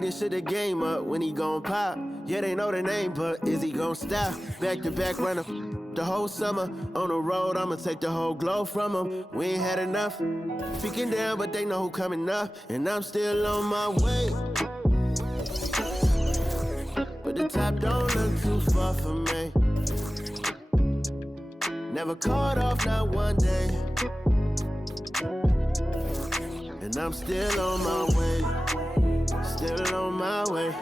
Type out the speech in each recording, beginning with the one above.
This shit the game up when he gon' pop. Yeah, they know the name, but is he gon' stop? Back to back runner the whole summer. On the road, I'ma take the whole glow from him. We ain't had enough. Speaking down, but they know who coming up. And I'm still on my way. But the top don't look too far for me. Never caught off, not one day. And I'm still on my way. Still on my way,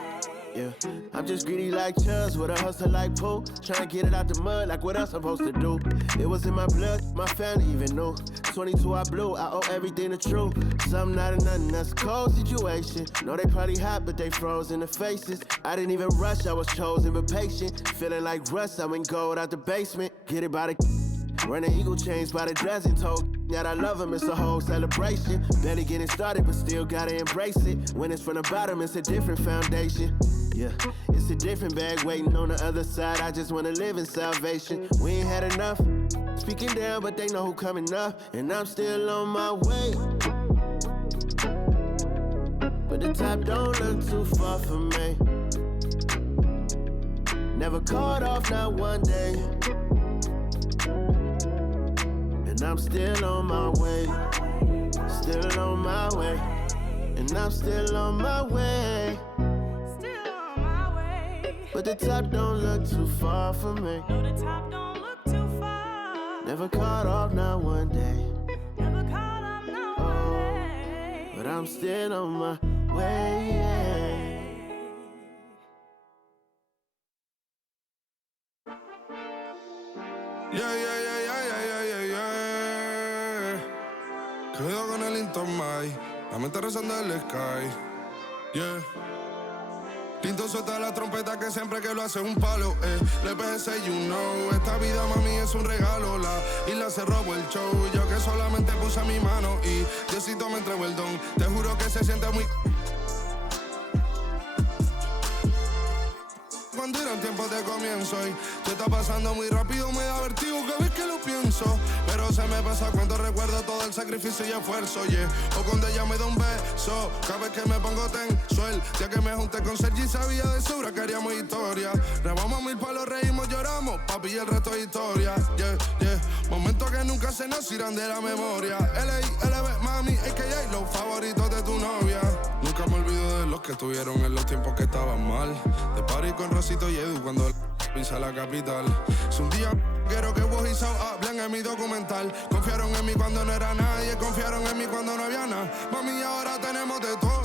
yeah. I'm just greedy like Chubbs with a hustle like Pooh. Trying to get it out the mud like what else I'm supposed to do. It was in my blood, my family even knew. 22 I blew, I owe everything to true. Something not of nothing, that's a cold situation. Know they probably hot, but they froze in the faces. I didn't even rush, I was chosen but patient. Feeling like rust, I went gold out the basement. Get it by the running eagle chains by the dozen. Told that I love him, it's a whole celebration. Barely getting started, but still gotta embrace it. When it's from the bottom, it's a different foundation. Yeah, it's a different bag waiting on the other side. I just wanna live in salvation. We ain't had enough. Speaking down, but they know who coming up. And I'm still on my way. But the top don't look too far for me. Never caught off, not one day. And I'm still on my way, still on my way, and I'm still on my way, still on my way. But the top don't look too far for me. No, the top don't look too far. Never caught off, not one day. Never caught off, not one day. But I'm still on my way, yeah. Quedo con el Intomai, la mente rezando el sky, yeah. Tinto suelta la trompeta que siempre que lo hace es un palo, Le PS, you know, esta vida mami es un regalo. La isla se robó el show, yo que solamente puse mi mano y Diosito me entregó el don. Te juro que se siente muy... Cuando eran tiempos de comienzo y tú estás pasando muy rápido, me da vertigo cada vez que lo pienso. Pero se me pasa cuando recuerdo todo el sacrificio y esfuerzo, yeah. O cuando ella me da un beso, cada vez que me pongo tenso. El día que me junté con Sergi sabía de sobra que haríamos historia. Grabamos 1000 palos, reímos, lloramos, papi, y el resto es historia, yeah, yeah. Momentos que nunca se nos irán de la memoria. LB, mami, a.k.a. los favoritos de tu novia. Nunca me olvido de los que estuvieron en los tiempos que estaban mal. De party con Rosito y Edu cuando pisa la capital. Si un día quiero que vos y Sao hablen en mi documental. Confiaron en mí cuando no era nadie, confiaron en mí cuando no había nada. Mami, ahora tenemos de todo,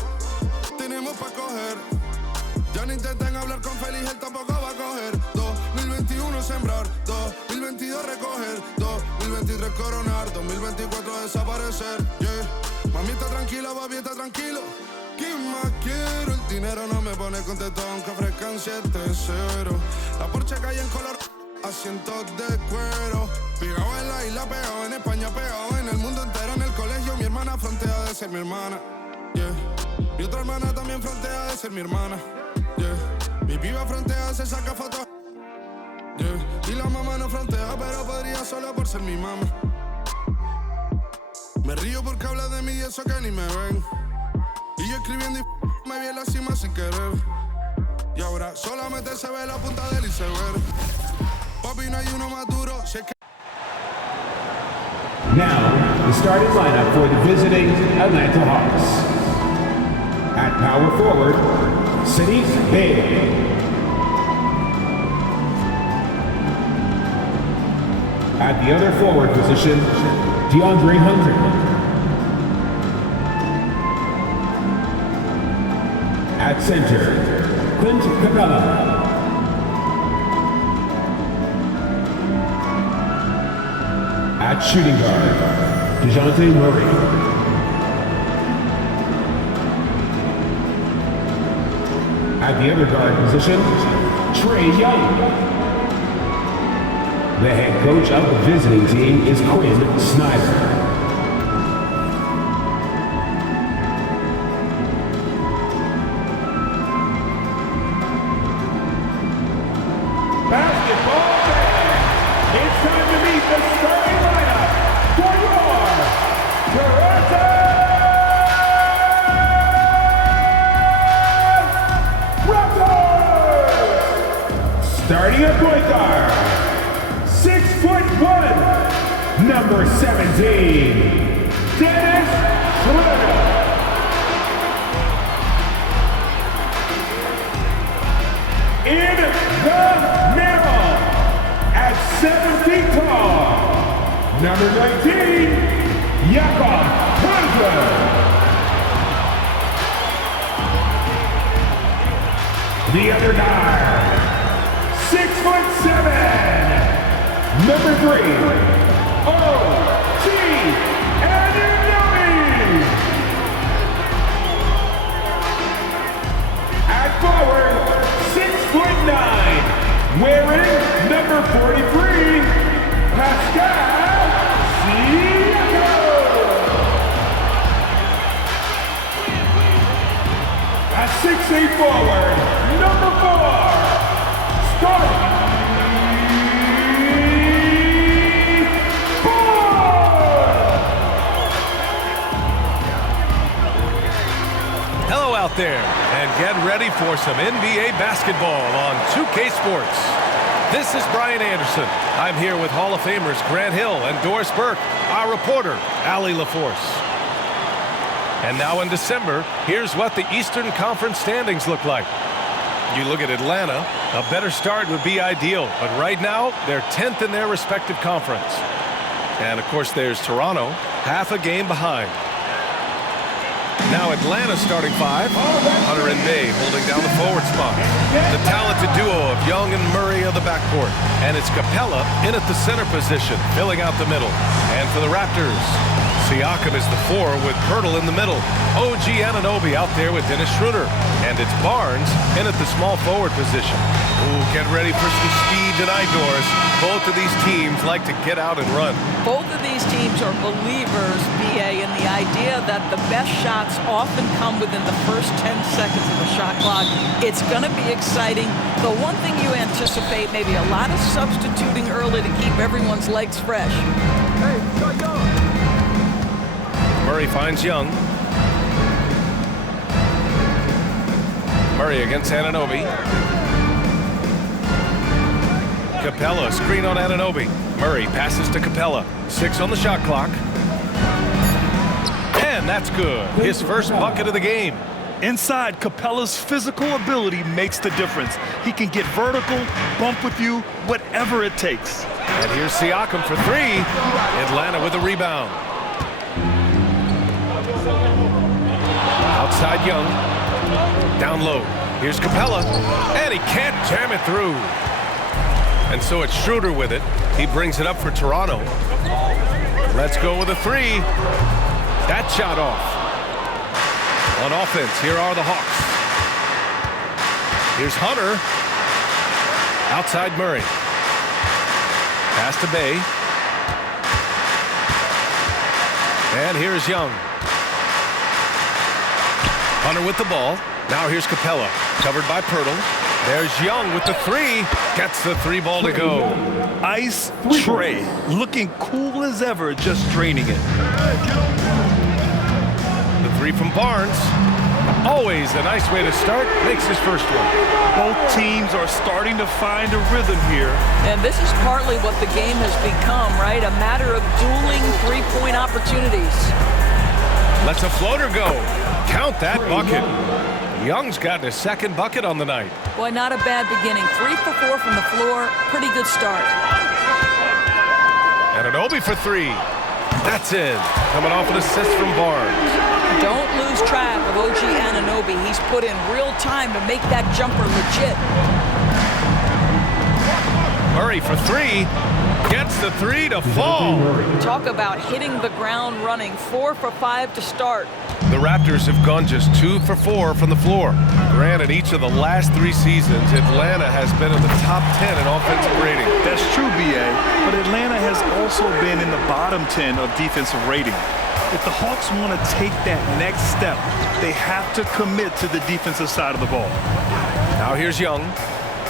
tenemos pa' coger. Ya no intenten hablar con Feliz, él tampoco va a coger. 2021 sembrar, 2022 recoger, 2023 coronar, 2024 desaparecer, yeah. Mami está tranquila, papi está tranquilo. ¿Qué más quiero? El dinero no me pone contento aunque ofrezcan 7-0. La Porsche cae en color, asientos de cuero. Pegado en la isla, pegado en España, pegado en el mundo entero. En el colegio mi hermana frontea de ser mi hermana, yeah. Mi otra hermana también frontea de ser mi hermana, yeah. Mi piba frontea, se saca fotos, yeah. Y la mamá no frontea, pero podría solo por ser mi mamá. Me río porque habla de mí y eso que ni me ven. Y yo escribiendo y me vi en la cima sin querer. Y ahora solamente se ve la punta del iceberg. Papi, no hay uno más duro, si es que... Now, the starting lineup for the visiting Atlanta Hawks. At power forward, Sadiq Bey. At the other forward position, DeAndre Hunter. At center, Clint Capella. At shooting guard, DeJounte Murray. At the other guard position, Trae Young. The head coach of the visiting team is Quinn Snyder. Starting at point guard, 6'1", number 17, Dennis Schroeder. In the middle, at 7 feet tall, number 19, Jakob Schroeder. The other guy, 6'7", number 3, O.G. Anunoby. At forward, 6'9", wearing number 43, Pascal Siakam. At 6'8" forward, number 4, Scotty Boyd. Hello out there, and get ready for some NBA basketball on 2K Sports. This is Brian Anderson. I'm here with Hall of Famers Grant Hill and Doris Burke, our reporter, Allie LaForce. And now in December, here's what the Eastern Conference standings look like. You look at Atlanta, a better start would be ideal, but right now, they're 10th in their respective conference. And of course, there's Toronto, half a game behind. Now Atlanta starting 5, Hunter and Bay holding down the forward spot. The talented duo of Young and Murray of the backcourt. And it's Capella in at the center position, filling out the middle. And for the Raptors, Siakam is the 4 with Pirtle in the middle. OG Anunoby out there with Dennis Schroeder. And it's Barnes in at the small forward position. Ooh, get ready for some speed tonight, Doris. Both of these teams like to get out and run. Both of these teams are believers, BA, in the idea that the best shots often come within the first 10 seconds of the shot clock. It's going to be exciting. The one thing you anticipate, maybe a lot of substituting early to keep everyone's legs fresh. Hey, Young. Murray finds Young. Murray against Anunoby. Capella, screen on Anunoby. Murray passes to Capella. 6 on the shot clock. And that's good. His first bucket of the game. Inside, Capella's physical ability makes the difference. He can get vertical, bump with you, whatever it takes. And here's Siakam for 3. Atlanta with a rebound. Outside Young. Down low. Here's Capella. And he can't jam it through. And so it's Schroeder with it. He brings it up for Toronto. Let's go with a 3. That shot off. On offense, here are the Hawks. Here's Hunter. Outside Murray. Pass to Bay. And here's Young. Hunter with the ball. Now here's Capella. Covered by Pirtle. There's Young with the 3. Gets the 3 ball to go. Ice Trae, looking cool as ever, just draining it. The 3 from Barnes. Always a nice way to start. Makes his first one. Both teams are starting to find a rhythm here. And this is partly what the game has become, right? A matter of dueling three-point opportunities. Lets a floater go. Count that bucket. Young's gotten his second bucket on the night. Boy, not a bad beginning. 3 for 4 from the floor. Pretty good start. Anunoby for 3. That's in. Coming off an assist from Barnes. Don't lose track of OG Anunoby. He's put in real time to make that jumper legit. Murray for 3. Gets the 3 to fall. Talk about hitting the ground running. 4 for 5 to start. The Raptors have gone just 2 for 4 from the floor. Granted, each of the last 3 seasons, Atlanta has been in the top 10 in offensive rating. That's true, BA, but Atlanta has also been in the bottom 10 of defensive rating. If the Hawks want to take that next step, they have to commit to the defensive side of the ball. Now here's Young.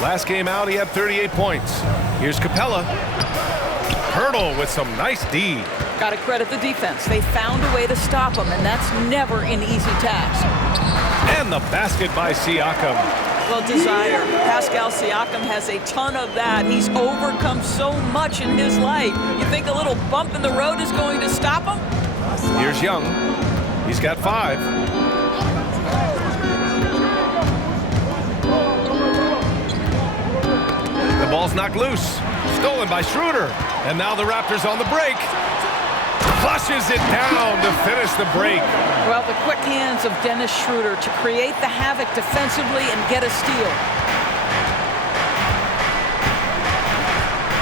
Last game out, he had 38 points. Here's Capella. Pirtle with some nice D. Got to credit the defense. They found a way to stop him, and that's never an easy task. And the basket by Siakam. Well, desire. Pascal Siakam has a ton of that. He's overcome so much in his life. You think a little bump in the road is going to stop him? Here's Young. He's got 5. The ball's knocked loose. Stolen by Schroeder. And now the Raptors on the break. Flushes it down to finish the break. Well, the quick hands of Dennis Schroeder to create the havoc defensively and get a steal.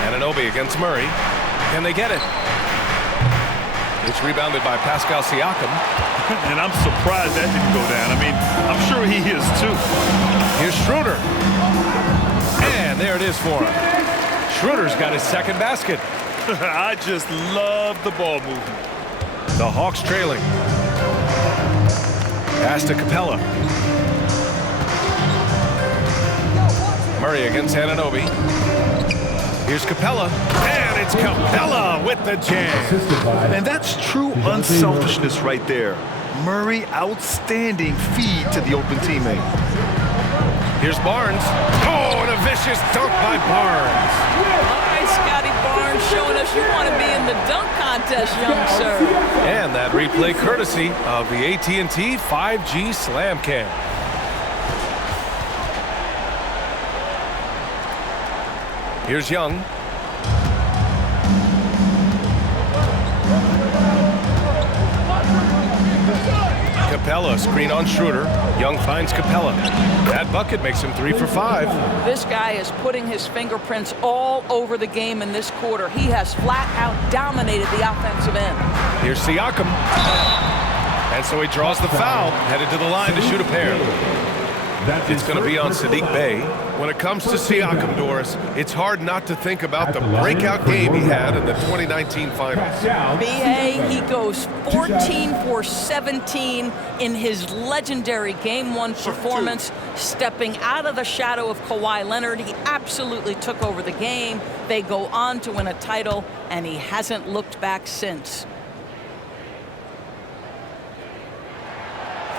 Anunoby against Murray. Can they get it? It's rebounded by Pascal Siakam. And I'm surprised that didn't go down. I mean, I'm sure he is too. Here's Schroeder. And there it is for him. Schroeder's got his second basket. I just love the ball movement. The Hawks trailing. Pass to Capella. Murray against Anunoby. Here's Capella. And it's Capella with the jam. And that's true unselfishness right there. Murray, outstanding feed to the open teammate. Here's Barnes. Oh, and a vicious dunk by Barnes. All right, Scotty Barnes showing us you want to be in the dunk contest, young sir. And that replay courtesy of the AT&T 5G Slam Cam. Here's Young. Capella, screen on Schroeder. Young finds Capella. That bucket makes him 3 for 5. This guy is putting his fingerprints all over the game in this quarter. He has flat out dominated the offensive end. Here's Siakam. And so he draws the foul, headed to the line to shoot a pair. It's going to be on Saddiq Bey. When it comes to Siakam, Doris, it's hard not to think about the breakout game he had in the 2019 finals. B.A., he goes 14 for 17 in his legendary Game 1 performance, stepping out of the shadow of Kawhi Leonard. He absolutely took over the game. They go on to win a title, and he hasn't looked back since.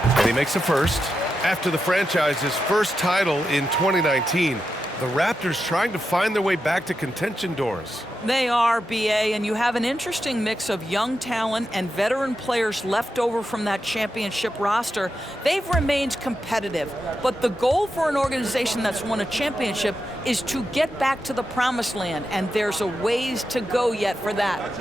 And he makes a first. After the franchise's first title in 2019, the Raptors trying to find their way back to contention, Doris. They are, B.A., and you have an interesting mix of young talent and veteran players left over from that championship roster. They've remained competitive, but the goal for an organization that's won a championship is to get back to the promised land, and there's a ways to go yet for that.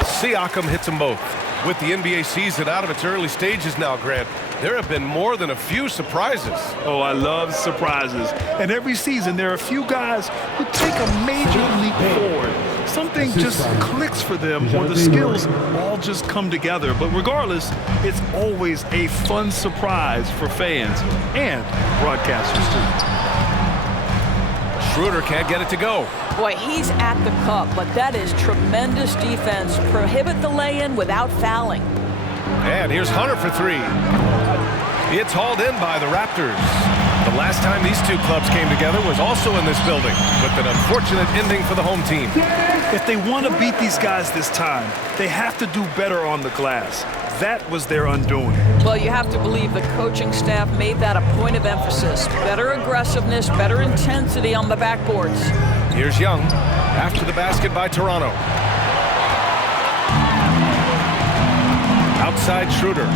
Siakam hits them both. With the NBA season out of its early stages now, Grant, there have been more than a few surprises. Oh, I love surprises. And every season, there are a few guys who take a major leap forward. Something just clicks for them, or the skills all just come together. But regardless, it's always a fun surprise for fans and broadcasters, too. Schroeder can't get it to go. Boy, he's at the cup, but that is tremendous defense. Prohibit the lay-in without fouling. And here's Hunter for 3. It's hauled in by the Raptors. The last time these two clubs came together was also in this building, with an unfortunate ending for the home team. If they want to beat these guys this time, they have to do better on the glass. That was their undoing. Well, you have to believe the coaching staff made that a point of emphasis. Better aggressiveness, better intensity on the backboards. Here's Young after the basket by Toronto. Outside Schroeder.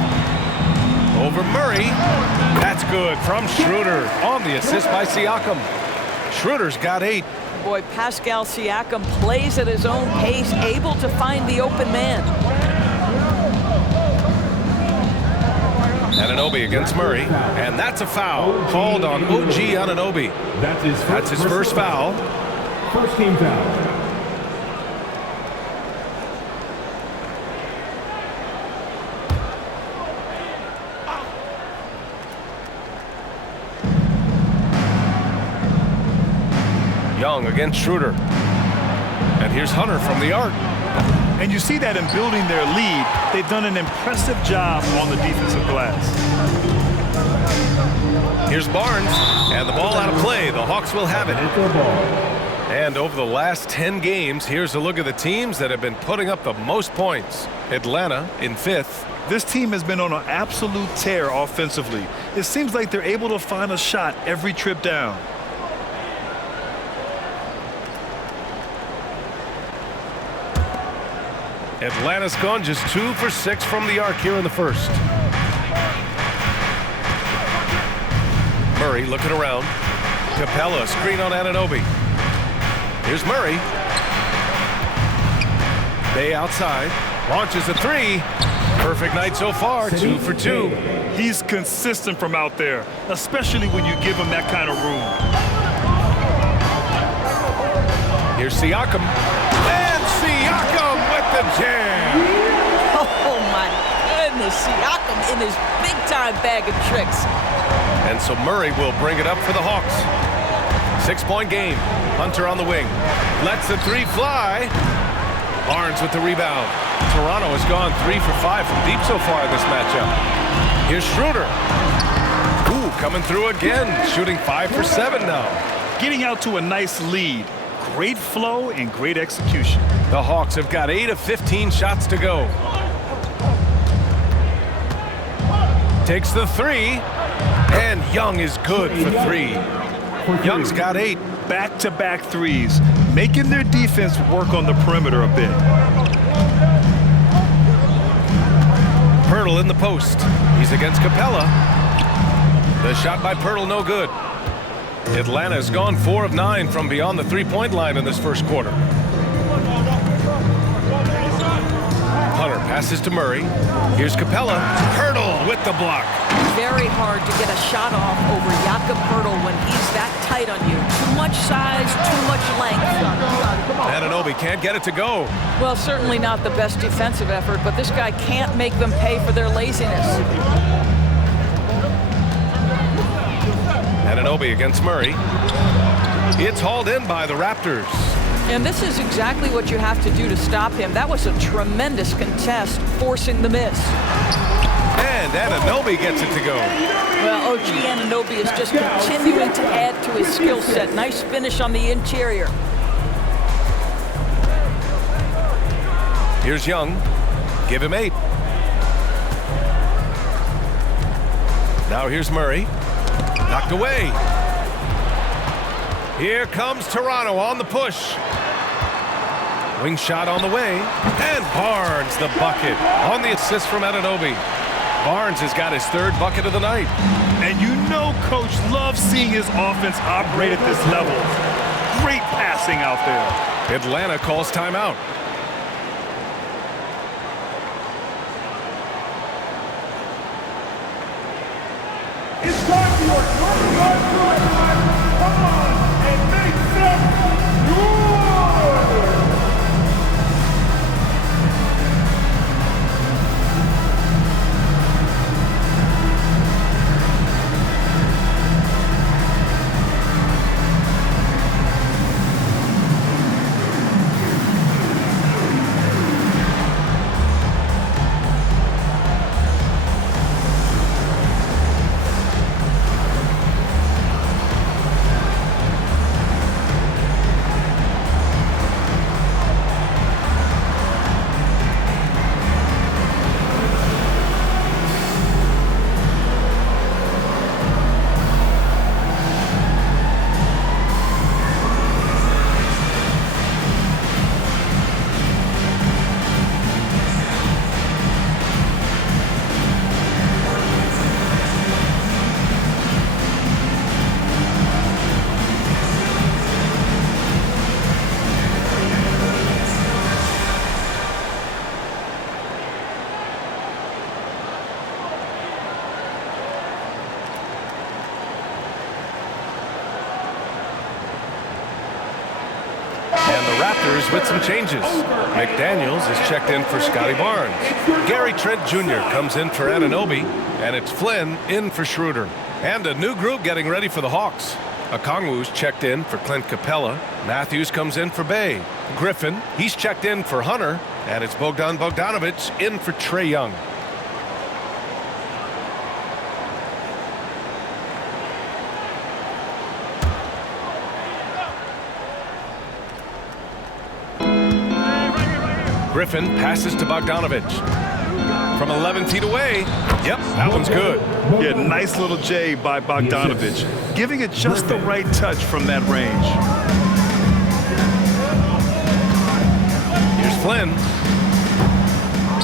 Over Murray. That's good from Schroeder on the assist by Siakam. Schroeder's got 8. Boy, Pascal Siakam plays at his own pace, able to find the open man. Anunoby against Murray, and that's a foul called on OG Anunoby. That's his first foul. First team foul. Young against Schroeder. And here's Hunter from the arc. And you see that in building their lead, they've done an impressive job on the defensive glass. Here's Barnes, and the ball out of play. The Hawks will have it. And over the last 10 games, here's a look at the teams that have been putting up the most points. Atlanta in 5th. This team has been on an absolute tear offensively. It seems like they're able to find a shot every trip down. Atlanta's gone just 2 for 6 from the arc here in the first. Murray looking around. Capella screen on Anunoby. Here's Murray. Bay outside. Launches a 3. Perfect night so far. 2 for 2. He's consistent from out there, especially when you give him that kind of room. Here's Siakam. And Siakam with the jam. Oh, my goodness. Siakam in his big-time bag of tricks. And so Murray will bring it up for the Hawks. 6-point game. Hunter on the wing. Lets the 3 fly. Barnes with the rebound. Toronto has gone 3 for 5 from deep so far in this matchup. Here's Schroeder. Ooh, coming through again. Shooting 5 for 7 now. Getting out to a nice lead. Great flow and great execution. The Hawks have got 8 of 15 shots to go. Takes the 3. And Young is good for 3. Young's got 8. Back-to-back threes, making their defense work on the perimeter a bit. Pirtle in the post. He's against Capella. The shot by Pirtle no good. Atlanta's gone 4 of 9 from beyond the 3-point line in this first quarter. Hunter passes to Murray. Here's Capella. Pirtle with the block. Very hard to get a shot off over Jakob Pirtle when he's that tight on you. Too much size, too much length. Anunoby can't get it to go. Well, certainly not the best defensive effort, but this guy can't make them pay for their laziness. Anunoby against Murray. It's hauled in by the Raptors. And this is exactly what you have to do to stop him. That was a tremendous contest, forcing the miss. And Anunoby gets it to go. Well, OG Anunoby is just continuing to add to his skill set. Nice finish on the interior. Here's Young. Give him 8. Now here's Murray. Knocked away. Here comes Toronto on the push. Wing shot on the way. And Barnes the bucket on the assist from Anunoby. Barnes has got his 3rd bucket of the night. And you know Coach loves seeing his offense operate at this level. Great passing out there. Atlanta calls timeout. It's time for your time. Come on and make them yours. Raptors with some changes. McDaniels is checked in for Scotty Barnes. Gary Trent Jr. comes in for Anunoby, and it's Flynn in for Schroeder. And a new group getting ready for the Hawks. Okongwu's checked in for Clint Capella. Matthews comes in for Bay. Griffin, he's checked in for Hunter, and it's Bogdan Bogdanovic in for Trae Young. Griffin passes to Bogdanovich. From 11 feet away. Yep, that one's good. Yeah, nice little J by Bogdanovich, giving it just the right touch from that range. Here's Flynn.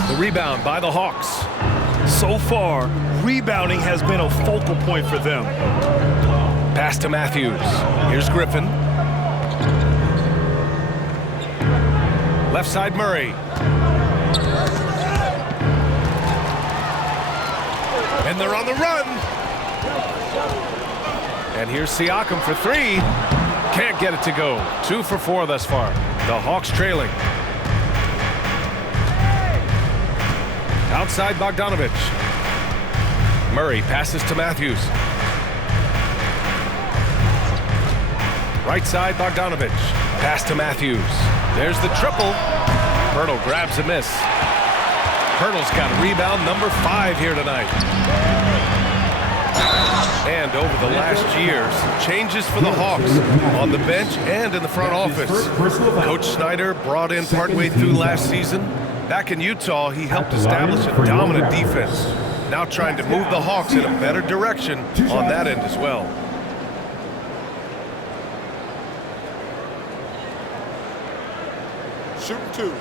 The rebound by the Hawks. So far, rebounding has been a focal point for them. Pass to Matthews. Here's Griffin. Left side Murray. And they're on the run. And here's Siakam for three. Can't get it to go. 2 for 4 thus far. The Hawks trailing. Outside Bogdanovich. Murray passes to Matthews. Right side Bogdanovich. Pass to Matthews. There's the triple. Pirtle grabs a miss. Pirtle's got rebound number 5 here tonight. And over the last year, some changes for the Hawks on the bench and in the front office. Coach Snyder brought in partway through last season. Back in Utah, he helped establish a dominant defense. Now trying to move the Hawks in a better direction on that end as well. Shoot 2.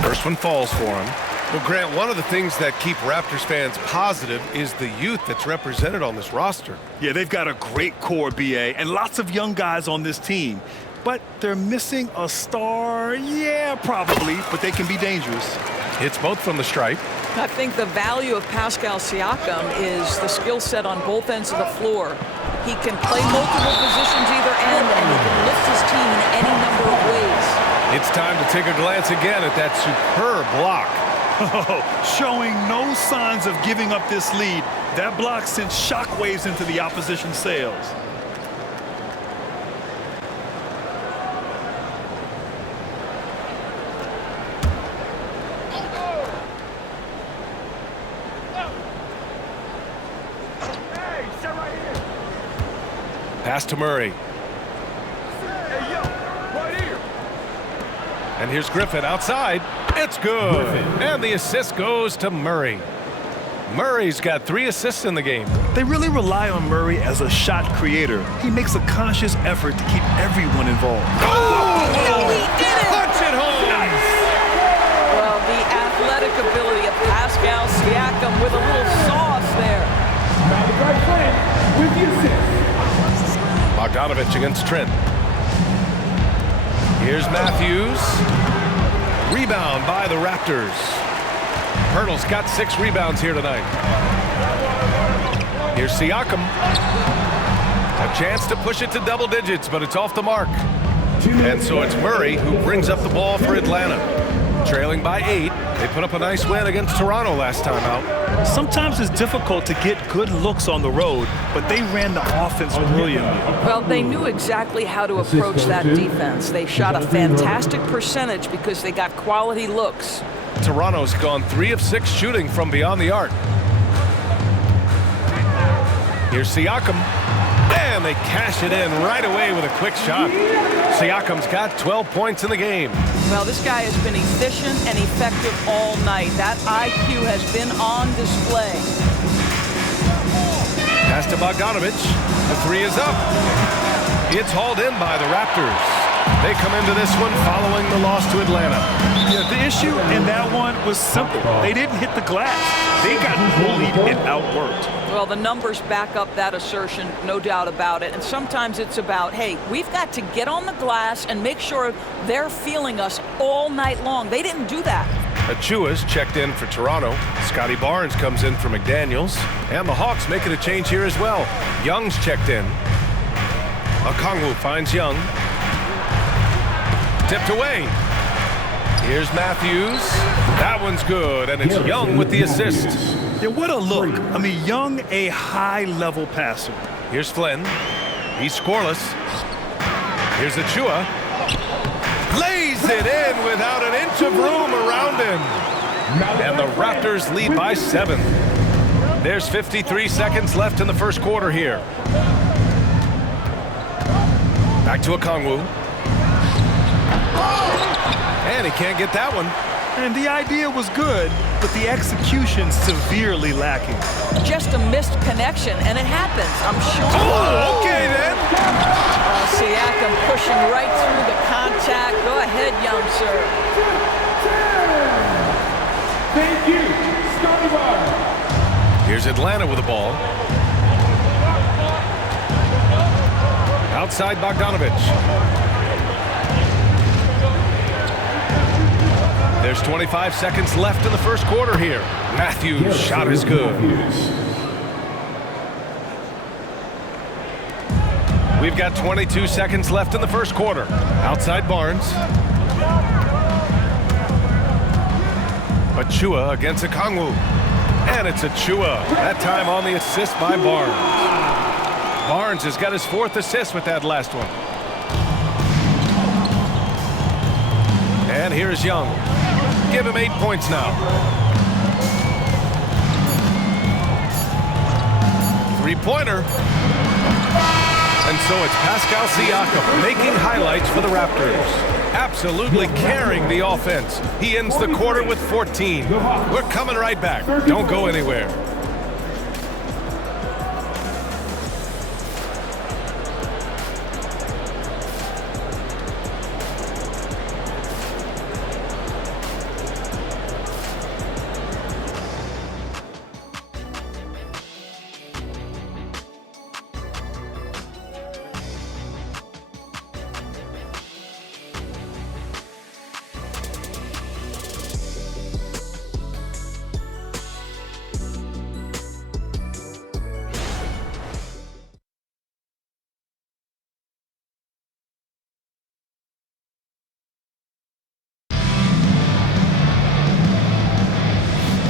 First one falls for him. Well, Grant, one of the things that keep Raptors fans positive is the youth that's represented on this roster. Yeah, they've got a great core, BA, and lots of young guys on this team. But they're missing a star, yeah, probably, but they can be dangerous. Hits both from the stripe. I think the value of Pascal Siakam is the skill set on both ends of the floor. He can play multiple positions either end, and he can lift his team in any number of ways. It's time to take a glance again at that superb block. Showing no signs of giving up this lead. That block sent shockwaves into the opposition sails. Pass to Murray. And here's Griffin outside. It's good. And the assist goes to Murray. Murray's got 3 assists in the game. They really rely on Murray as a shot creator. He makes a conscious effort to keep everyone involved. Oh! No, he did it! Punch it home! Nice! Well, the athletic ability of Pascal Siakam with a little sauce there. With the assist. Bogdanovich against Trent. Here's Matthews. Rebound by the Raptors. Pirtle's got 6 rebounds here tonight. Here's Siakam. A chance to push it to double digits, but it's off the mark. And so it's Murray who brings up the ball for Atlanta. Trailing by 8. They put up a nice win against Toronto last time out. Sometimes it's difficult to get good looks on the road, but they ran the offense brilliantly. Well, they knew exactly how to approach that defense. They shot a fantastic percentage because they got quality looks. Toronto's gone 3 of 6 shooting from beyond the arc. Here's Siakam. And they cash it in right away with a quick shot. Siakam's got 12 points in the game. Well, this guy has been efficient and effective all night. That IQ has been on display. Pass to Bogdanovich. The 3 is up. It's hauled in by the Raptors. They come into this one following the loss to Atlanta. Yeah, the issue in that one was simple. They didn't hit the glass. They got bullied and outworked. Well, the numbers back up that assertion, no doubt about it. And sometimes it's about, hey, we've got to get on the glass and make sure they're feeling us all night long. They didn't do that. Achua's checked in for Toronto. Scotty Barnes comes in for McDaniels. And the Hawks making a change here as well. Young's checked in. Okongwu finds Young. Tipped away. Here's Matthews. That one's good, and it's Young with the assist. Yeah, what a look. I mean, Young, a high-level passer. Here's Flynn. He's scoreless. Here's Achua. Lays it in without an inch of room around him. And the Raptors lead by 7. There's 53 seconds left in the first quarter here. Back to Okongwu. And he can't get that one. And the idea was good, but the execution severely lacking. Just a missed connection, and it happens, I'm sure. Oh, okay then. Siakam pushing right through the contact. Go ahead, young sir. Thank you, Scotiabank. Here's Atlanta with the ball. Outside Bogdanovich. There's 25 seconds left in the first quarter here. Matthews' shot is good. We've got 22 seconds left in the first quarter. Outside Barnes. Achua against Okongwu. And it's Achua. That time on the assist by Barnes. Barnes has got his 4th assist with that last one. And here's Young. Give him 8 points now. 3-pointer. And so it's Pascal Siakam making highlights for the Raptors. Absolutely carrying the offense. He ends the quarter with 14. We're coming right back. Don't go anywhere.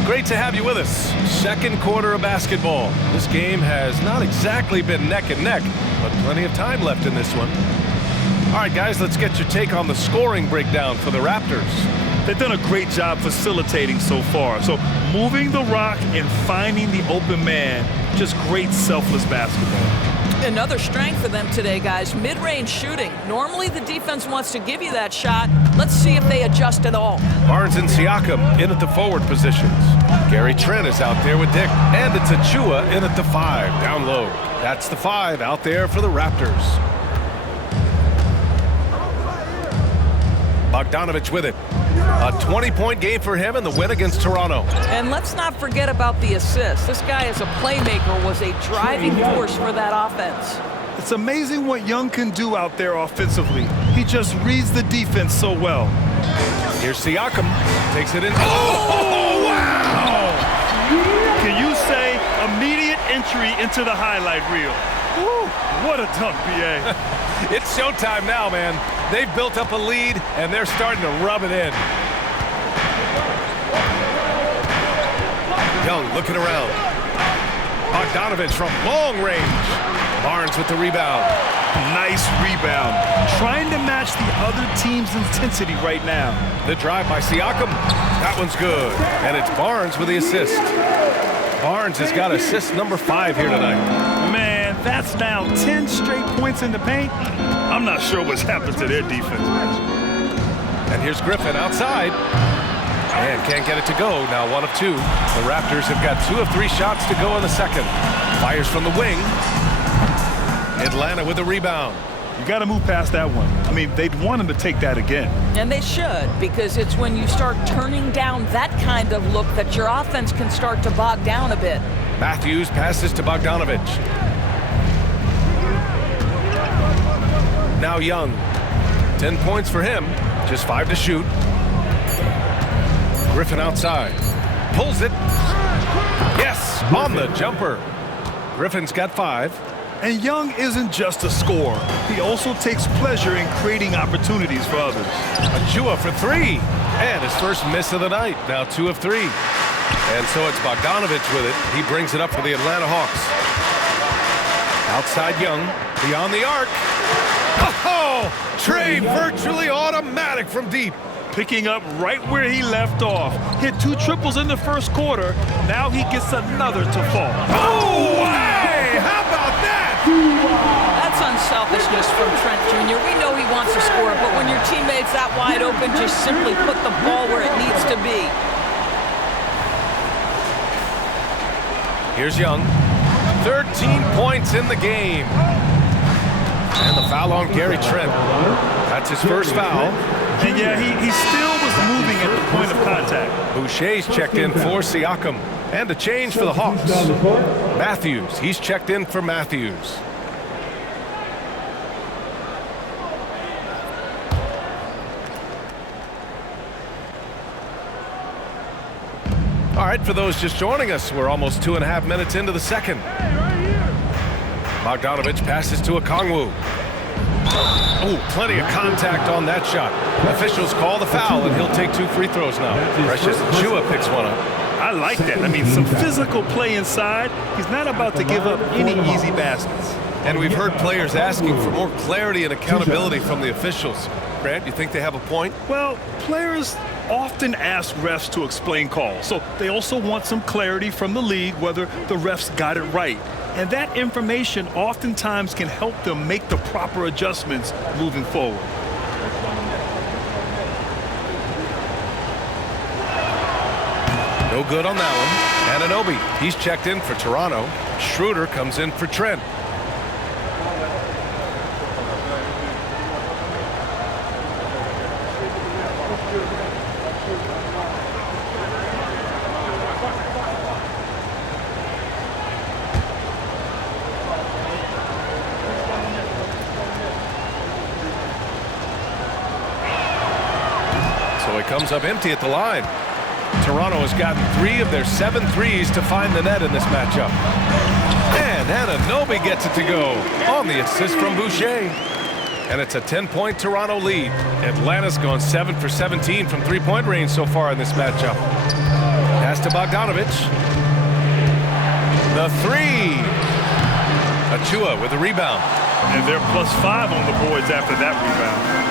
Great to have you with us. Second quarter of basketball. This game has not exactly been neck and neck, but plenty of time left in this one. All right, guys, let's get your take on the scoring breakdown for the Raptors. They've done a great job facilitating so far. So moving the rock and finding the open man, just great selfless basketball. Another strength for them today, guys, mid-range shooting. Normally the defense wants to give you that shot. Let's see if they adjust at all. Barnes and Siakam in at the forward positions. Gary Trent is out there with Dick, and it's Achua in at the 5, down low. That's the 5 out there for the Raptors. Bogdanovich with it. A 20-point game for him in the win against Toronto. And let's not forget about the assist. This guy as a playmaker was a driving force for that offense. It's amazing what Young can do out there offensively. He just reads the defense so well. Here's Siakam. Takes it in. Oh, wow! Can you say immediate entry into the highlight reel? Woo, what a dunk, BA. It's showtime now, man. They've built up a lead, and they're starting to rub it in. Young looking around. Bogdanovich from long range. Barnes with the rebound. Nice rebound. Trying to match the other team's intensity right now. The drive by Siakam. That one's good. And it's Barnes with the assist. Barnes has got assist number 5 here tonight. Man, that's now 10 straight points in the paint. I'm not sure what's happened to their defense. And here's Griffin outside. And can't get it to go. Now 1 of 2. The Raptors have got 2 of 3 shots to go in the second. Fires from the wing. Atlanta with the rebound. You got to move past that one. I mean, they'd want him to take that again. And they should, because it's when you start turning down that kind of look that your offense can start to bog down a bit. Matthews passes to Bogdanovich. Now Young. 10 points for him. Just 5 to shoot. Griffin outside. Pulls it. Yes, on the jumper. Griffin's got 5. And Young isn't just a scorer. He also takes pleasure in creating opportunities for others. Achua for 3. And his first miss of the night. Now 2 of 3. And so it's Bogdanovich with it. He brings it up for the Atlanta Hawks. Outside Young. Beyond the arc. Oh! Oh, Trae virtually automatic from deep. Picking up right where he left off. Hit 2 triples in the first quarter. Now he gets another to fall. Oh, hey, how about that? That's unselfishness from Trent Jr. We know he wants to score, but when your teammate's that wide open, just simply put the ball where it needs to be. Here's Young. 13 points in the game. And the foul on Gary Trent. That's his first foul. And yeah, he still was moving at the point of contact. Boucher's checked in for Siakam. And a change for the Hawks. Matthews, he's checked in for Matthews. All right, for those just joining us, we're almost 2.5 minutes into the second. Bogdanovich passes to Okongwu. Oh, plenty of contact on that shot. Officials call the foul, and he'll take 2 free throws now. Precious Achiuwa picks one up. I like that. I mean, some physical play inside. He's not about to give up any easy baskets. And we've heard players asking for more clarity and accountability from the officials. Grant, you think they have a point? Well, players often ask refs to explain calls, so they also want some clarity from the league whether the refs got it right. And that information oftentimes can help them make the proper adjustments moving forward. No good on that one. Anunoby, he's checked in for Toronto. Schroeder comes in for Trent. So he comes up empty at the line. Toronto has gotten 3 of their 7 threes to find the net in this matchup. And Anunoby gets it to go on the assist from Boucher. And it's a 10-point Toronto lead. Atlanta's gone 7 for 17 from 3-point range so far in this matchup. Pass to Bogdanovich. The 3. Achiuwa with the rebound. And they're +5 on the boards after that rebound.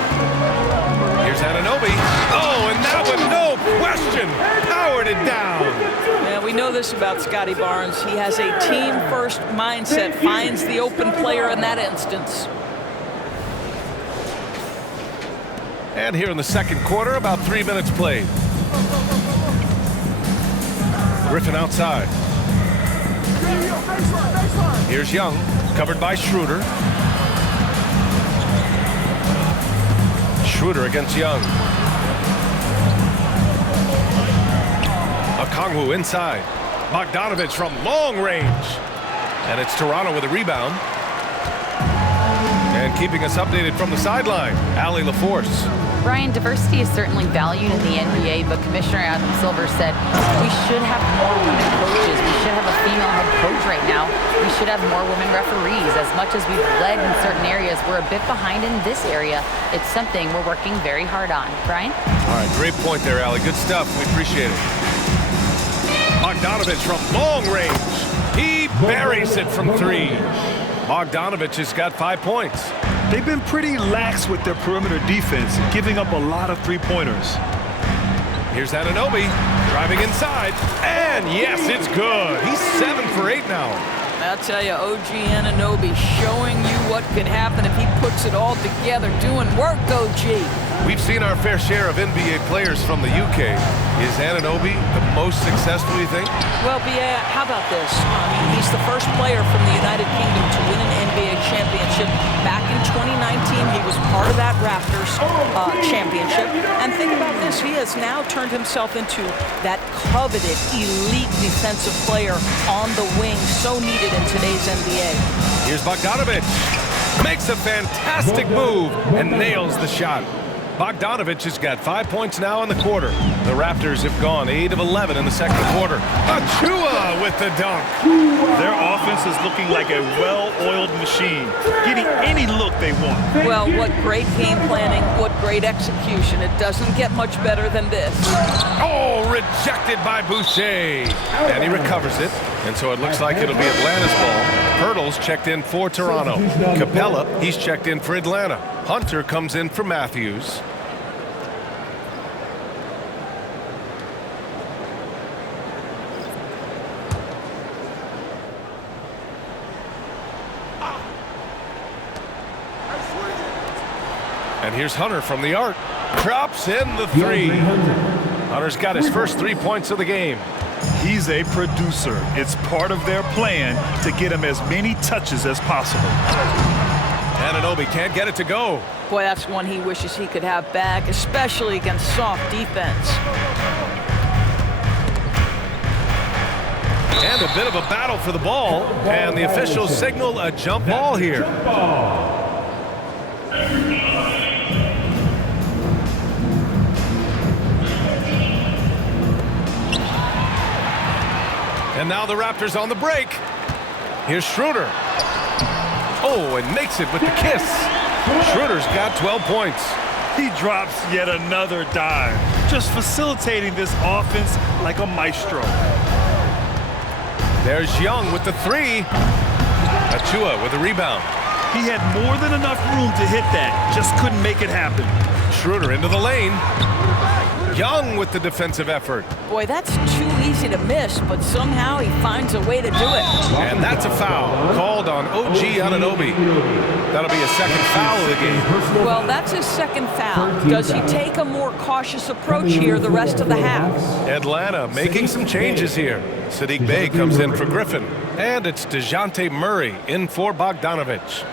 Here's Anunoby. Oh, and that one, no question, powered it down. Yeah, we know this about Scotty Barnes. He has a team-first mindset, finds the open player in that instance. And here in the second quarter, about 3 minutes played. Griffin outside. Here's Young, covered by Schroeder. Schroeder against Young. Okongwu inside. Bogdanovich from long range. And it's Toronto with a rebound. And keeping us updated from the sideline, Allie LaForce. Brian, diversity is certainly valued in the NBA, but Commissioner Adam Silver said we should have more women coaches. We should have a female head coach right now. We should have more women referees. As much as we've led in certain areas, we're a bit behind in this area. It's something we're working very hard on. Brian? All right, great point there, Allie. Good stuff. We appreciate it. Bogdanovich from long range. He buries it from 3. Bogdanovich has got 5 points. They've been pretty lax with their perimeter defense, giving up a lot of three-pointers. Here's Anunoby driving inside, and yes, it's good. He's 7 for 8 now. I'll tell you, OG Anunoby showing you what can happen if he puts it all together, doing work, OG. We've seen our fair share of NBA players from the UK. Is Anunoby the most successful, you think? Well, B.A., how about this? I mean, he's the first player from the United Kingdom to win an NBA championship. Back in 2019, he was part of that Raptors championship. And think about this. He has now turned himself into that coveted, elite defensive player on the wing, so needed in today's NBA. Here's Bogdanovich. Makes a fantastic move and nails the shot. Bogdanovich has got 5 points now in the quarter. The Raptors have gone 8 of 11 in the second quarter. Achiuwa with the dunk. Their offense is looking like a well-oiled machine, getting any look they want. Well, what great game planning, what great execution. It doesn't get much better than this. Oh, rejected by Boucher. And he recovers it. And so it looks like it'll be Atlanta's ball. Hurdle's checked in for Toronto. Capella, he's checked in for Atlanta. Hunter comes in for Matthews. And here's Hunter from the arc. Drops in the three. Hunter's got his first 3 points of the game. He's a producer. It's part of their plan to get him as many touches as possible. Anunoby can't get it to go. Boy, that's one he wishes he could have back, especially against soft defense. And a bit of a battle for the ball. And the officials signal a jump ball here. And now the Raptors on the break. Here's Schroeder. Oh, and makes it with the kiss. Schroeder's got 12 points. He drops yet another dime, just facilitating this offense like a maestro. There's Young with the three. Achua with a rebound. He had more than enough room to hit that, just couldn't make it happen. Schroeder into the lane. Young with the defensive effort. Boy, that's too easy to miss, but somehow he finds a way to do it. And that's a foul called on OG Anunoby. That'll be a second foul of the game. Well, that's his second foul. Does he take a more cautious approach here the rest of the half? Atlanta making some changes here. Saddiq Bey comes in for Griffin. And it's DeJounte Murray in for Bogdanovich.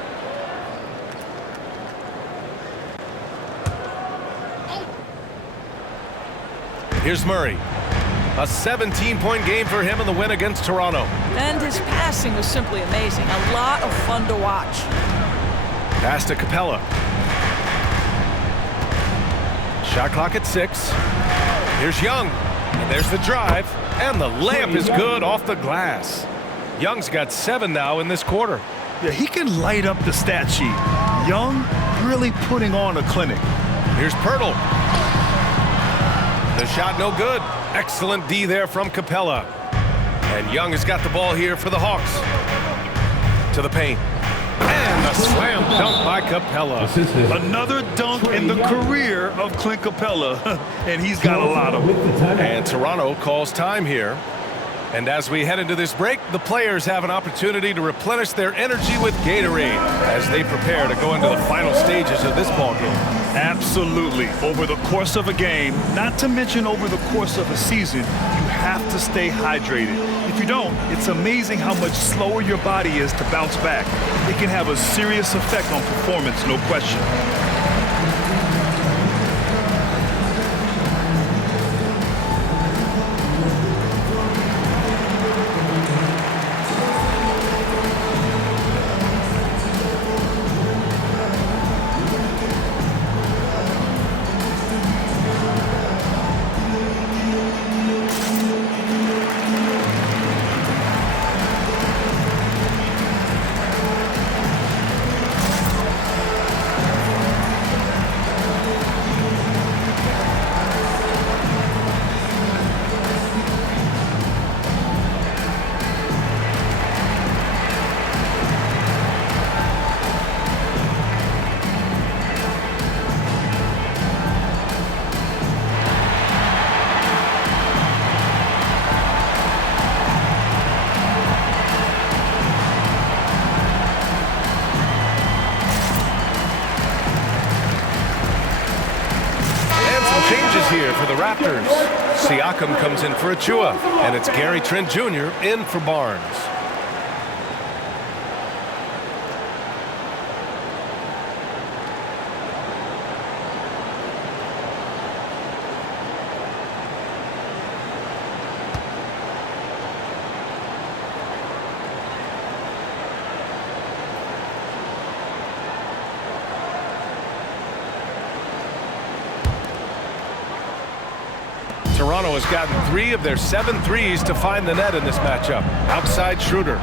Here's Murray. A 17-point game for him in the win against Toronto. And his passing was simply amazing. A lot of fun to watch. Pass to Capella. Shot clock at 6. Here's Young. And there's the drive. And the layup is good off the glass. Young's got 7 now in this quarter. Yeah, he can light up the stat sheet. Young really putting on a clinic. Here's Pirtle. The shot no good. Excellent D there from Capella. And Young has got the ball here for the Hawks. To the paint. And a slam dunk by Capella. Another dunk in the career of Clint Capella. And he's got a lot of them. And Toronto calls time here. And as we head into this break, the players have an opportunity to replenish their energy with Gatorade as they prepare to go into the final stages of this ballgame. Absolutely. Over the course of a game, not to mention over the course of a season, you have to stay hydrated. If you don't, it's amazing how much slower your body is to bounce back. It can have a serious effect on performance, no question. Here for the Raptors. Siakam comes in for Achua, and it's Gary Trent Jr. in for Barnes. Toronto has gotten 3 of their 7 threes to find the net in this matchup. Outside Schroeder.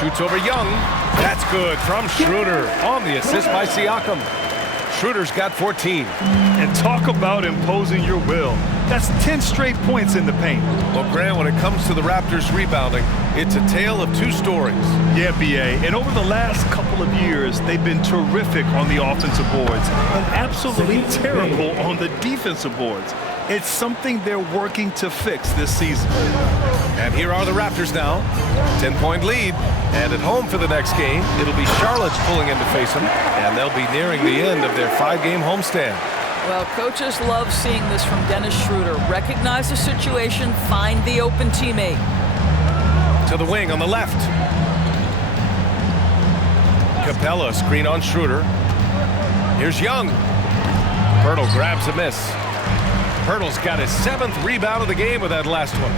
Shoots over Young. That's good from Schroeder on the assist by Siakam. Schroeder's got 14. And talk about imposing your will. That's 10 straight points in the paint. Well, Grant, when it comes to the Raptors rebounding, it's a tale of two stories. Yeah, B.A. And over the last couple of years, they've been terrific on the offensive boards and absolutely terrible on the defensive boards. It's something they're working to fix this season. And here are the Raptors now. 10-point lead. And at home for the next game, it'll be Charlotte pulling in to face them. And they'll be nearing the end of their 5-game homestand. Well, coaches love seeing this from Dennis Schroeder. Recognize the situation, find the open teammate. To the wing on the left. Capella, screen on Schroeder. Here's Young. Pirtle grabs a miss. Pirtle's got his 7th rebound of the game with that last one.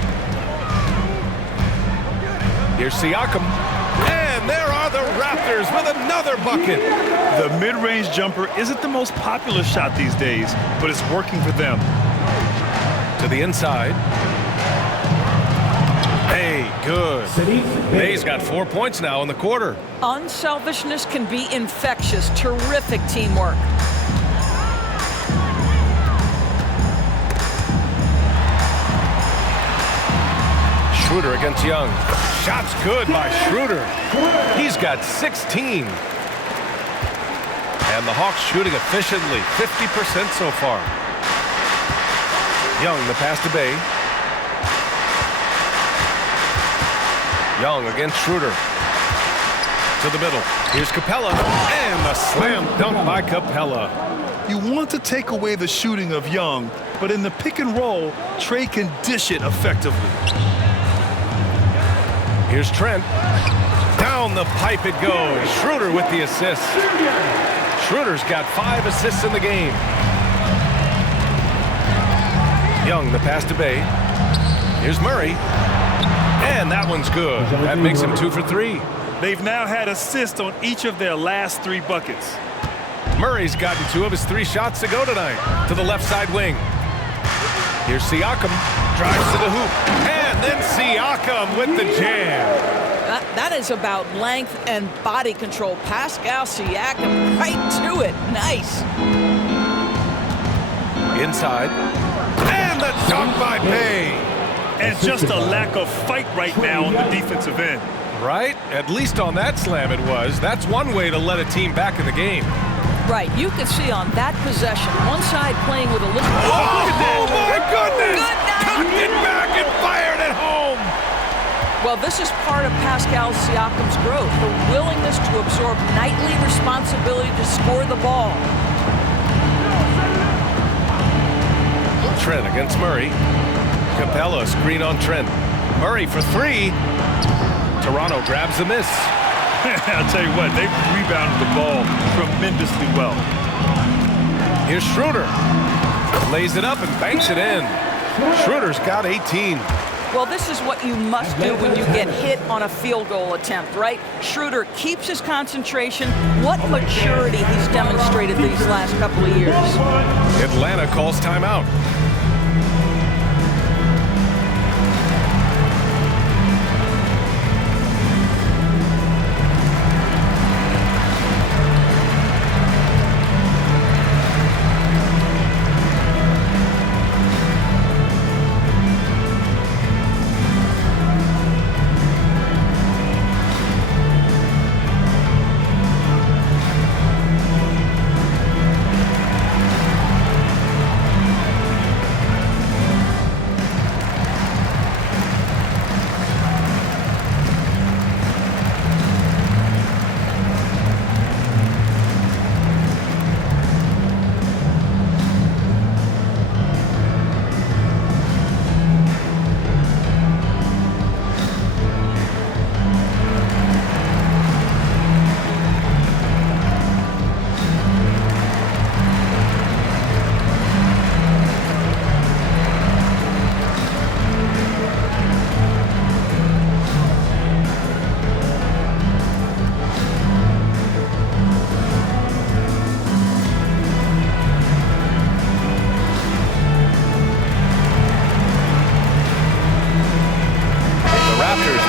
Here's Siakam. And there are the Raptors with another bucket. The mid-range jumper isn't the most popular shot these days, but it's working for them. To the inside. Hey, good. Bay's got 4 points now in the quarter. Unselfishness can be infectious. Terrific teamwork. Schroeder against Young. Shot's good by Schroeder. He's got 16. And the Hawks shooting efficiently, 50% so far. Young, the pass to Bay. Young against Schroeder. To the middle. Here's Capella. And the slam dunk by Capella. You want to take away the shooting of Young, but in the pick and roll, Trae can dish it effectively. Here's Trent. Down the pipe it goes. Schroeder with the assist. Schroeder's got 5 assists in the game. Young, the pass to Bay. Here's Murray. And that one's good. That makes him 2 for 3. They've now had assists on each of their last 3 buckets. Murray's gotten 2 of his 3 shots to go tonight. To the left side wing. Here's Siakam. Drives to the hoop. And then Siakam with the jam. That is about length and body control. Pascal Siakam right to it. Nice. Inside. And the dunk by Bay. And just a lack of fight right now on the defensive end. Right? At least on that slam it was. That's one way to let a team back in the game. Right. You can see on that possession, one side playing with a little... Oh my goodness! Good night. Tucked it back and fired it home. Well, this is part of Pascal Siakam's growth, the willingness to absorb nightly responsibility to score the ball. Trent against Murray. Capella, screen on Trent. Murray for 3. Toronto grabs the miss. I'll tell you what, they've rebounded the ball tremendously well. Here's Schroeder. Lays it up and banks it in. Schroeder's got 18. Well, this is what you must do when you get hit on a field goal attempt, right? Schroeder keeps his concentration. What maturity he's demonstrated these last couple of years. Atlanta calls timeout.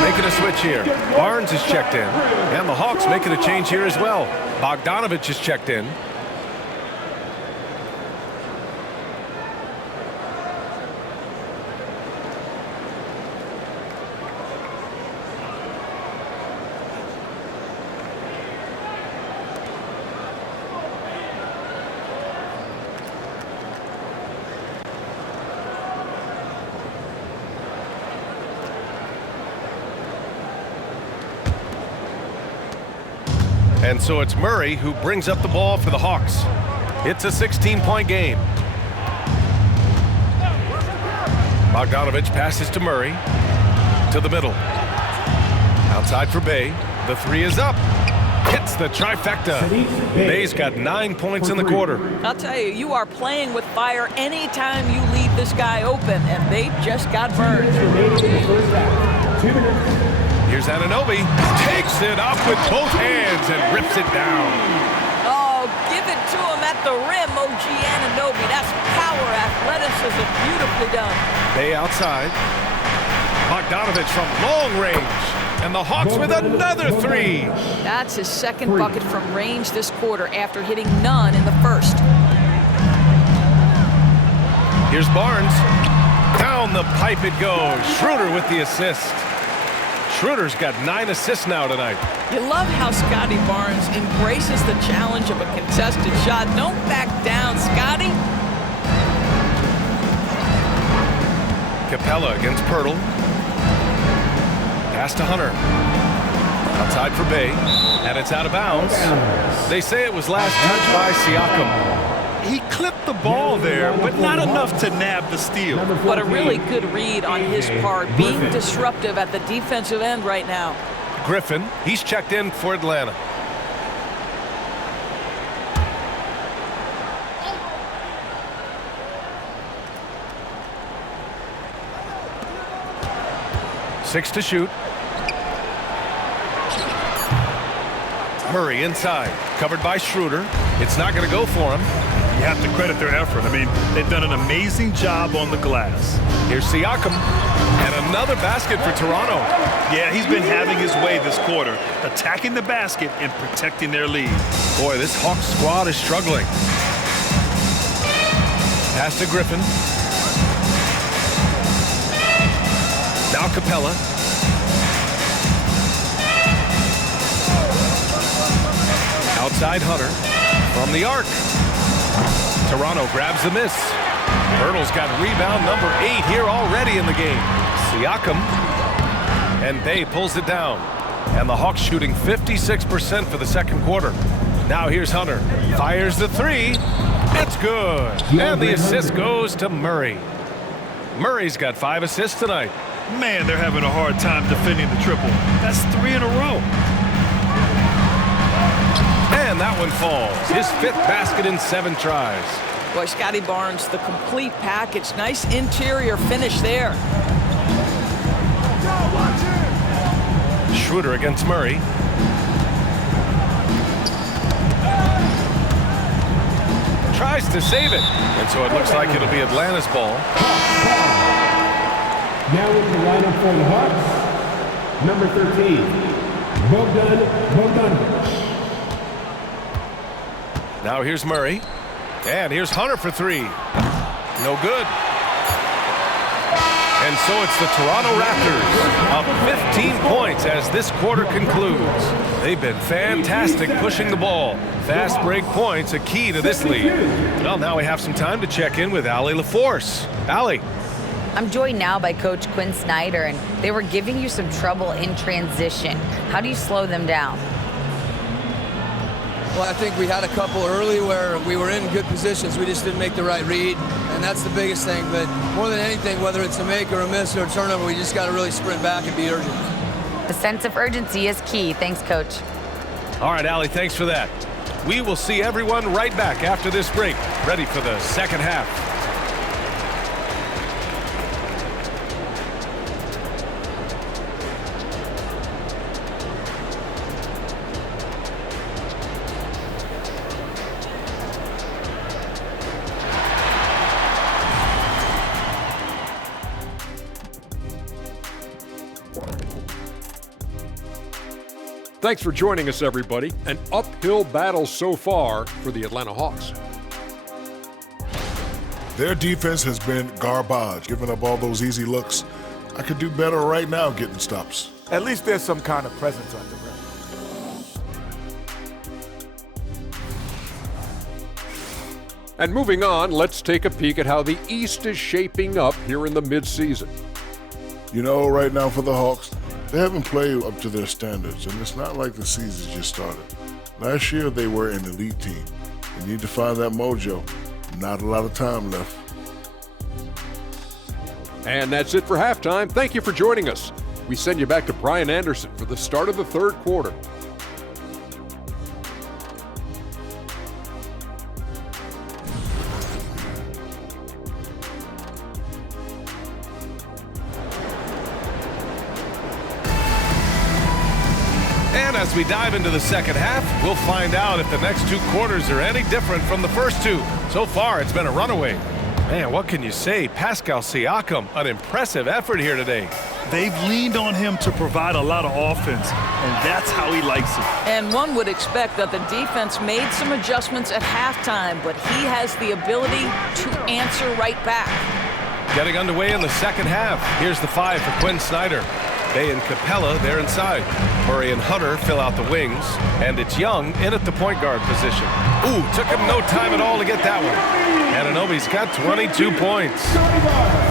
Making a switch here. Barnes is checked in. And the Hawks making a change here as well. Bogdanovich is checked in. And so it's Murray who brings up the ball for the Hawks. It's a 16-point game. Bogdanovich passes to Murray. To the middle. Outside for Bay. The three is up. Hits the trifecta. Bay's got 9 points in the quarter. I'll tell you, you are playing with fire anytime you leave this guy open, and they just got burned. Here's Anunoby. Takes it up with both hands and rips it down. Oh, give it to him at the rim, OG Anunoby. That's power, athleticism, beautifully done. Bay outside. Bogdanovich from long range. And the Hawks with another three. That's his second bucket from range this quarter after hitting none in the first. Here's Barnes. Down the pipe it goes. Schroeder with the assist. Schroeder's got 9 assists now tonight. You love how Scotty Barnes embraces the challenge of a contested shot. Don't back down, Scotty. Capella against Pirtle. Pass to Hunter. Outside for Bay. And it's out of bounds. They say it was last touched by Siakam. He clipped the ball there, but not enough to nab the steal. But a really good read on his part, being disruptive at the defensive end right now. Griffin, he's checked in for Atlanta. Six to shoot. Murray inside, covered by Schroeder. It's not going to go for him. You have to credit their effort. I mean, they've done an amazing job on the glass. Here's Siakam, and another basket for Toronto. Yeah, he's been having his way this quarter, attacking the basket and protecting their lead. Boy, this Hawks squad is struggling. Pass to Griffin. Now Capella. Outside Hunter from the arc. Toronto grabs the miss. Pirtle's got rebound number 8 here already in the game. Siakam. And Bay pulls it down. And the Hawks shooting 56% for the second quarter. Now here's Hunter. Fires the three. It's good. And the assist goes to Murray. Murray's got 5 assists tonight. Man, they're having a hard time defending the triple. That's 3 in a row. And that one falls. His 5th basket in 7 tries. Boy, Scotty Barnes, the complete package. Nice interior finish there. Schroeder against Murray. Tries to save it. And so it looks like it'll be Atlanta's ball. Now in the lineup for the Hawks, number 13, Bogdanovich. Now here's Murray. And here's Hunter for 3. No good. And so it's the Toronto Raptors up 15 points as this quarter concludes. They've been fantastic pushing the ball. Fast break points a key to this lead. Well, now we have some time to check in with Allie LaForce. Allie. I'm joined now by Coach Quinn Snyder, and they were giving you some trouble in transition. How do you slow them down? Well, I think we had a couple early where we were in good positions. We just didn't make the right read, and that's the biggest thing. But more than anything, whether it's a make or a miss or a turnover, we just got to really sprint back and be urgent. The sense of urgency is key. Thanks, Coach. All right, Allie, thanks for that. We will see everyone right back after this break, ready for the second half. Thanks for joining us, everybody. An uphill battle so far for the Atlanta Hawks. Their defense has been garbage, giving up all those easy looks. I could do better right now getting stops. At least there's some kind of presence on the rim. And moving on, let's take a peek at how the East is shaping up here in the midseason. You know, right now for the Hawks, they haven't played up to their standards, and it's not like the season just started. Last year, they were an elite team. They need to find that mojo. Not a lot of time left. And that's it for halftime. Thank you for joining us. We send you back to Brian Anderson for the start of the third quarter. And as we dive into the second half, we'll find out if the next two quarters are any different from the first two. So far, it's been a runaway. Man, what can you say? Pascal Siakam, an impressive effort here today. They've leaned on him to provide a lot of offense, and that's how he likes it. And one would expect that the defense made some adjustments at halftime, but he has the ability to answer right back. Getting underway in the second half. Here's the 5 for Quinn Snyder. Bay and Capella, they're inside. Murray and Hunter fill out the wings, and it's Young in at the point guard position. Ooh, took him no time at all to get that one. Anunoby's got 22 points.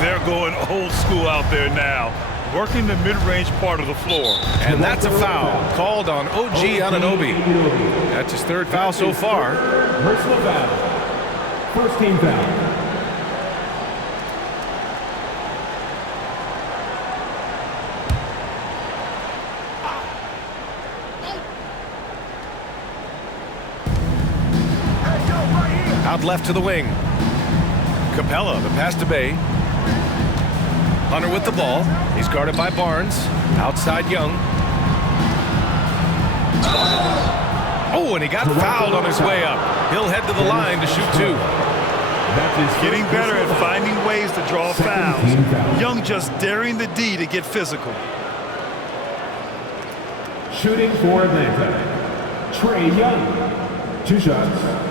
They're going old school out there now, working the mid-range part of the floor. And that's a foul called on OG Anunoby. That's his third foul so far. Personal foul. First team foul. Out left to the wing. Capella, the pass to Bay. Hunter with the ball. He's guarded by Barnes. Outside Young. Oh, and he got fouled on his way up. He'll head to the line to shoot 2. Getting better at finding ways to draw fouls. Young just daring the D to get physical. Shooting for Atlanta, Trae Young. 2 shots.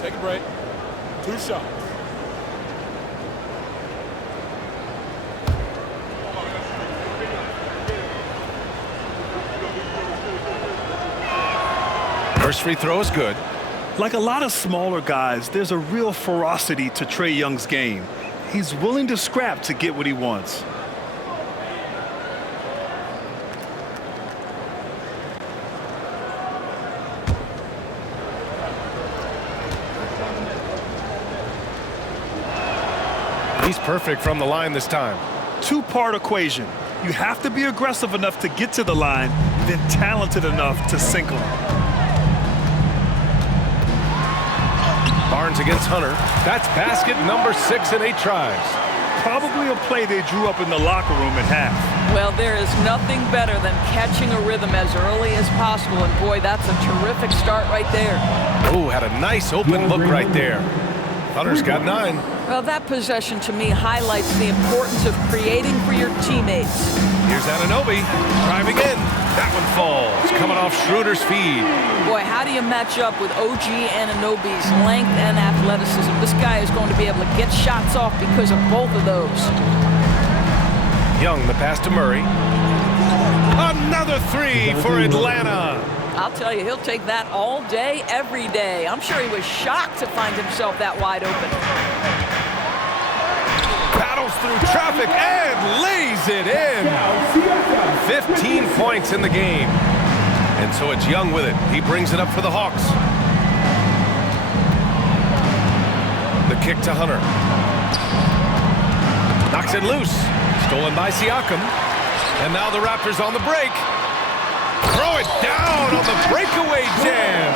Take a break. 2 shots. First free throw is good. Like a lot of smaller guys, there's a real ferocity to Trae Young's game. He's willing to scrap to get what he wants. He's perfect from the line this time. 2-part equation. You have to be aggressive enough to get to the line, then talented enough to sink them. Barnes against Hunter. That's basket number 6 in 8 tries. Probably a play they drew up in the locker room at half. Well, there is nothing better than catching a rhythm as early as possible, and boy, that's a terrific start right there. Oh, had a nice open look right there. Hunter's got 9. Well, that possession to me highlights the importance of creating for your teammates. Here's Anunoby driving in. That one falls, coming off Schroeder's feed. Boy, how do you match up with OG Anunoby's length and athleticism? This guy is going to be able to get shots off because of both of those. Young, the pass to Murray. Another 3 for Atlanta. I'll tell you, he'll take that all day, every day. I'm sure he was shocked to find himself that wide open. Battles through traffic and lays it in. 15 points in the game. And so it's Young with it. He brings it up for the Hawks. The kick to Hunter. Knocks it loose. Stolen by Siakam. And now the Raptors on the break. Throw it down on the breakaway jam.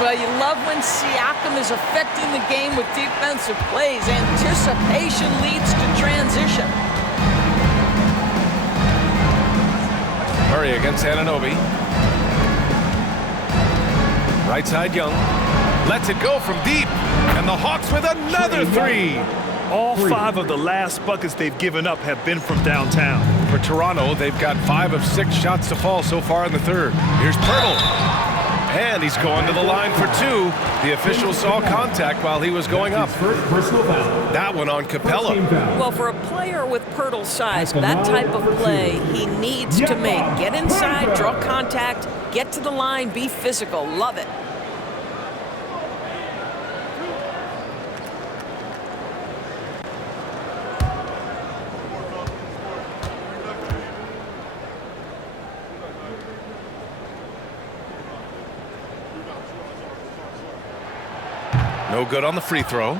Well, you love when Siakam is affecting the game with defensive plays. Anticipation leads to transition. Murray against Anunoby. Right side Young. Lets it go from deep. And the Hawks with another 3. All 5 of the last buckets they've given up have been from downtown. For Toronto, they've got 5 of 6 shots to fall so far in the third. Here's Pirtle. And he's going to the line for 2. The official saw contact while he was going up. That one on Capella. Well, for a player with Pirtle's size, that type of play he needs to make. Get inside, draw contact, get to the line, be physical. Love it. No good on the free throw.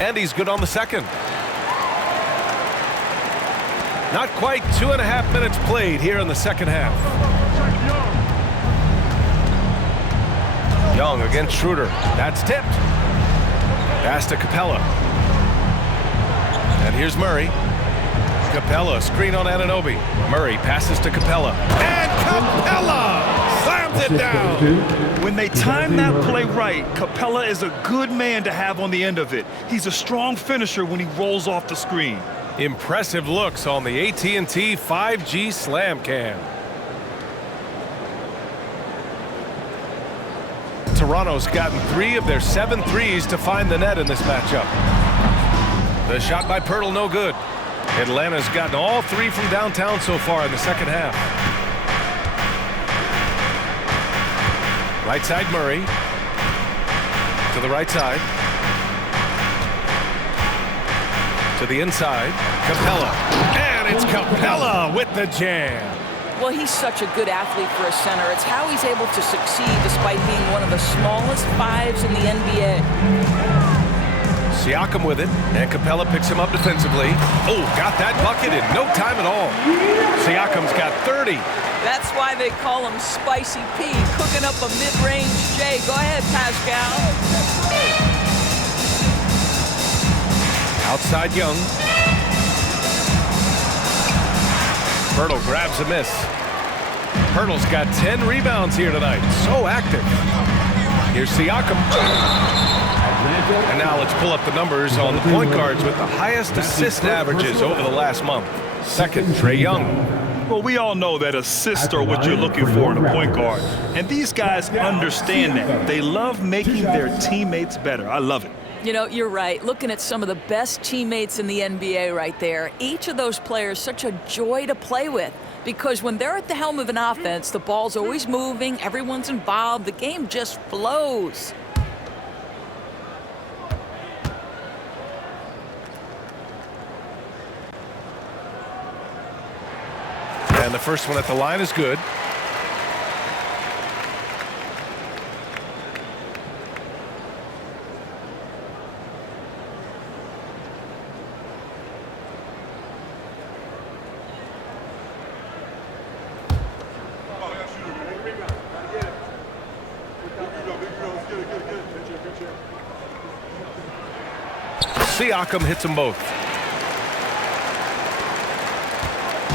And he's good on the second. Not quite 2.5 minutes played here in the second half. Young against Schroeder. That's tipped. Pass to Capella. And here's Murray. Capella, screen on Anunoby. Murray passes to Capella. And Capella slams it down. When they time that play right, Capella is a good man to have on the end of it. He's a strong finisher when he rolls off the screen. Impressive looks on the AT&T 5G Slam Cam. Toronto's gotten 3 of their 7 threes to find the net in this matchup. The shot by Pirtle, no good. Atlanta's gotten all 3 from downtown so far in the second half. Right side, Murray. To the right side. To the inside. Capella. And it's Capella with the jam. Well, he's such a good athlete for a center. It's how he's able to succeed despite being one of the smallest 5s in the NBA. Siakam with it, and Capella picks him up defensively. Oh, got that bucket in no time at all. Siakam's got 30. That's why they call him Spicy P, cooking up a mid-range J. Go ahead, Pascal. Outside Young. Pirtle grabs a miss. Pirtle's got 10 rebounds here tonight. So active. Here's Siakam. And now let's pull up the numbers on the point guards with the highest assist averages over the last month. Second, Trae Young. Well, we all know that assists are what you're looking for in a point guard. And these guys understand that. They love making their teammates better. I love it. You know, you're right. Looking at some of the best teammates in the NBA right there, each of those players such a joy to play with. Because when they're at the helm of an offense, the ball's always moving, everyone's involved, the game just flows. And the first one at the line is good. Siakam hits them both.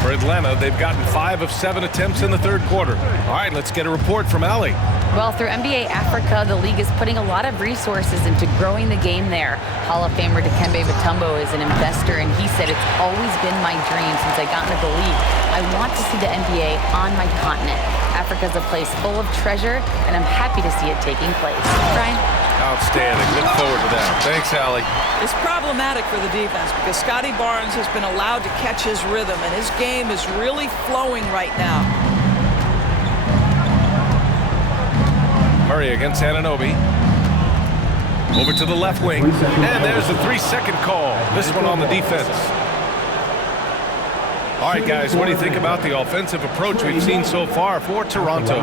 For Atlanta, they've gotten 5 of 7 attempts in the third quarter. All right, let's get a report from Ali. Well, through NBA Africa, the league is putting a lot of resources into growing the game there. Hall of Famer Dikembe Mutombo is an investor, and he said, "It's always been my dream since I got into the league. I want to see the NBA on my continent. Africa's a place full of treasure, and I'm happy to see it taking place." Brian? Outstanding. Look forward to that. Thanks, Allie. It's problematic for the defense because Scotty Barnes has been allowed to catch his rhythm, and his game is really flowing right now. Murray against Anunoby. Over to the left wing. And there's the 3-second call. This one on the defense. All right, guys, what do you think about the offensive approach we've seen so far for Toronto?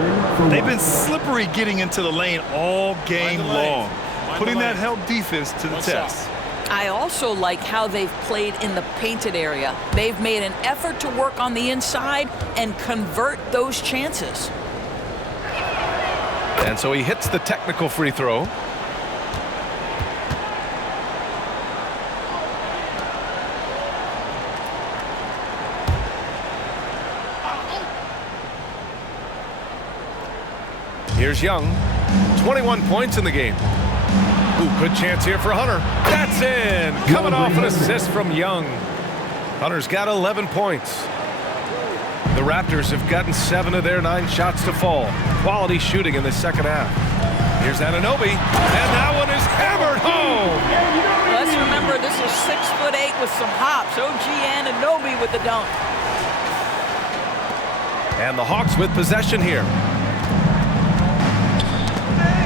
They've been slippery getting into the lane all game long, putting that help defense to the test. I also like how they've played in the painted area. They've made an effort to work on the inside and convert those chances. And so he hits the technical free throw. Here's Young. 21 points in the game. Ooh, good chance here for Hunter. That's in. Coming off an assist from Young. Hunter's got 11 points. The Raptors have gotten 7 of their 9 shots to fall. Quality shooting in the second half. Here's Anunoby. And that one is hammered home. Let's remember this is 6'8" with some hops. OG Anunoby with the dunk. And the Hawks with possession here.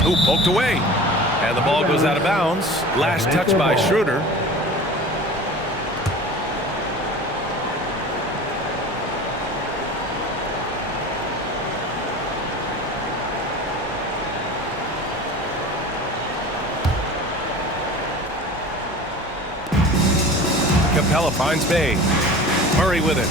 Ooh, poked away. And the ball goes out of bounds. Last touch by Schroeder. Capella finds Bay. Murray with it.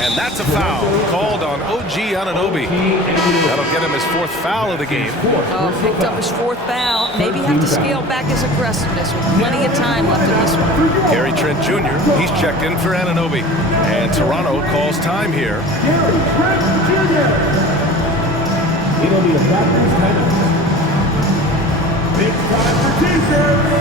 And that's a foul called on OG Anunoby. That'll get him his 4th foul of the game. Oh, picked up his 4th foul. Maybe have to scale back his aggressiveness with plenty of time left in this one. Gary Trent Jr., he's checked in for Anunoby. And Toronto calls time here. Gary Trent Jr. It'll be a Raptors timeout. It's time for teasers.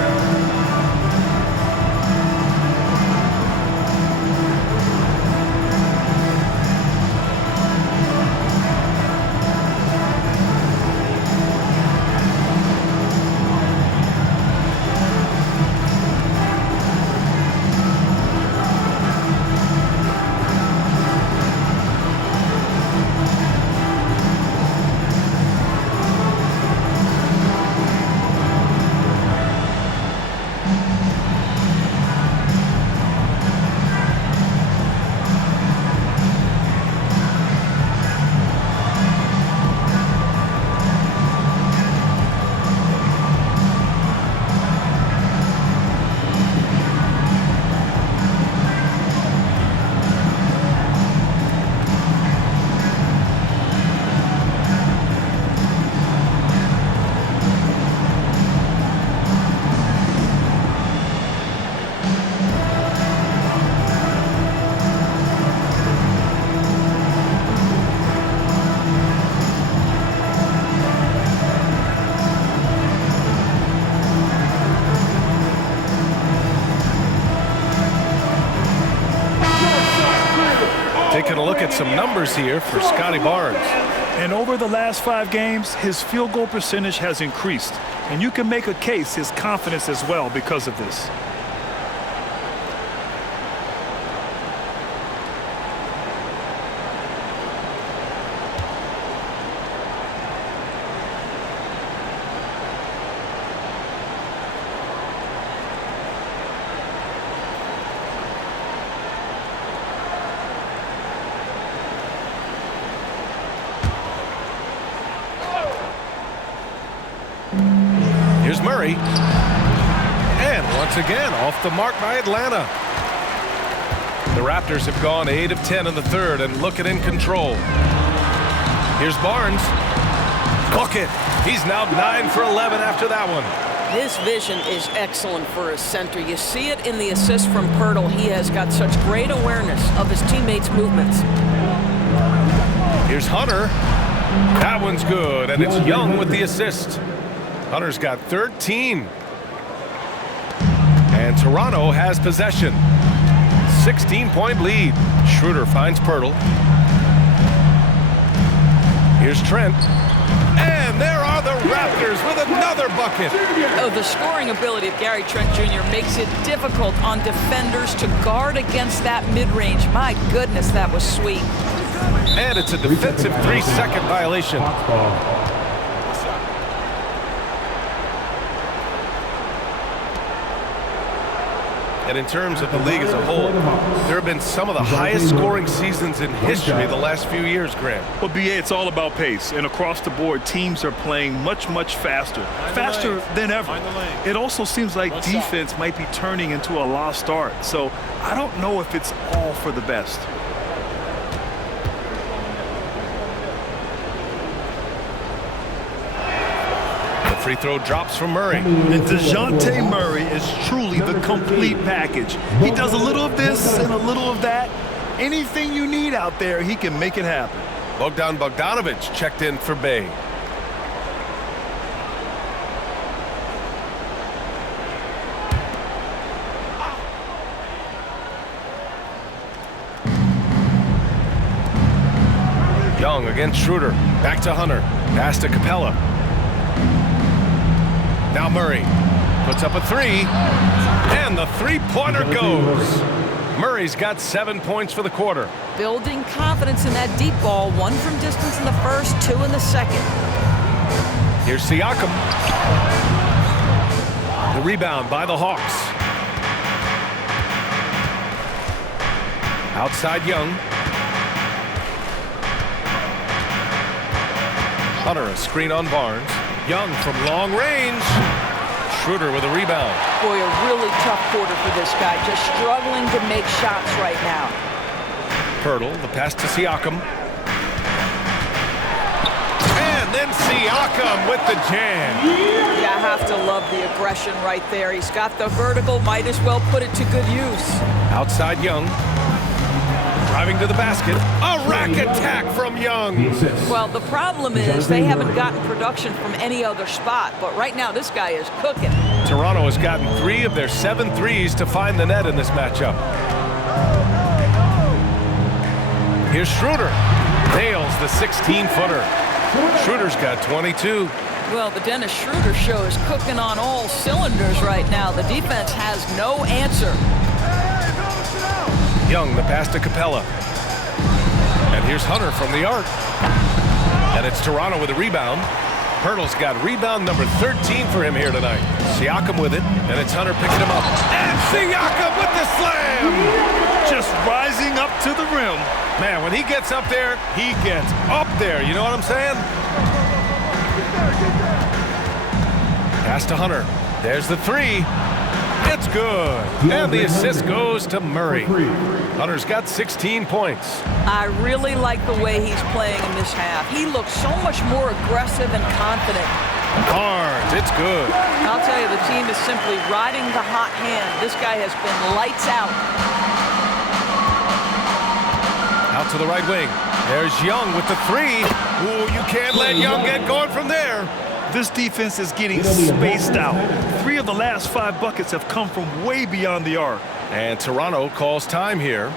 Taking a look at some numbers here for Scotty Barnes. And over the last 5 games, his field goal percentage has increased. And you can make a case his confidence as well because of this. Here's Murray. And once again, off the mark by Atlanta. The Raptors have gone 8 of 10 in the 3rd and looking in control. Here's Barnes. Cook it. He's now 9 for 11 after that one. His vision is excellent for a center. You see it in the assist from Pirtle. He has got such great awareness of his teammates' movements. Here's Hunter. That one's good, and it's Young with the assist. Hunter's got 13. And Toronto has possession. 16-point lead. Schroeder finds Pirtle. Here's Trent. And there are the Raptors with another bucket. Oh, the scoring ability of Gary Trent Jr. makes it difficult on defenders to guard against that mid-range. My goodness, that was sweet. And it's a defensive 3-second violation. And in terms of the league as a whole, there have been some of the highest scoring seasons in history the last few years, Grant. Well, BA, it's all about pace. And across the board, teams are playing much, much faster. Faster than ever. It also seems like defense might be turning into a lost art. So I don't know if it's all for the best. Free throw drops from Murray. And DeJounte Murray is truly the complete package. He does a little of this and a little of that. Anything you need out there, he can make it happen. Bogdan Bogdanović checked in for Bay. Young against Schroeder. Back to Hunter. Pass to Capella. Now Murray puts up a three, and the three-pointer goes. Murray's got 7 points for the quarter. Building confidence in that deep ball. 1 from distance in the first, 2 in the second. Here's Siakam. The rebound by the Hawks. Outside Young. Hunter, a screen on Barnes. Young from long range. Schroeder with a rebound. Boy, a really tough quarter for this guy. Just struggling to make shots right now. Pirtle, the pass to Siakam. And then Siakam with the jam. Yeah, I have to love the aggression right there. He's got the vertical, might as well put it to good use. Outside Young. Driving to the basket. A rack attack from Young. Well, the problem is they haven't gotten production from any other spot. But right now, this guy is cooking. Toronto has gotten 3 of their 7 threes to find the net in this matchup. Here's Schroeder. Nails the 16-footer. Schroeder's got 22. Well, the Dennis Schroeder show is cooking on all cylinders right now. The defense has no answer. Young, the pass to Capella. And here's Hunter from the arc. And it's Toronto with a rebound. Pirtle's got rebound number 13 for him here tonight. Siakam with it, and it's Hunter picking him up. And Siakam with the slam! Just rising up to the rim. Man, when he gets up there, he gets up there. You know what I'm saying? Pass to Hunter. There's the three. It's good. And the assist goes to Murray. Hunter's got 16 points. I really like the way he's playing in this half. He looks so much more aggressive and confident. Barnes, it's good. I'll tell you, the team is simply riding the hot hand. This guy has been lights out. Out to the right wing. There's Young with the three. Ooh, you can't let Young get going from there. This defense is getting spaced out. 3 of the last 5 buckets have come from way beyond the arc. And Toronto calls time here.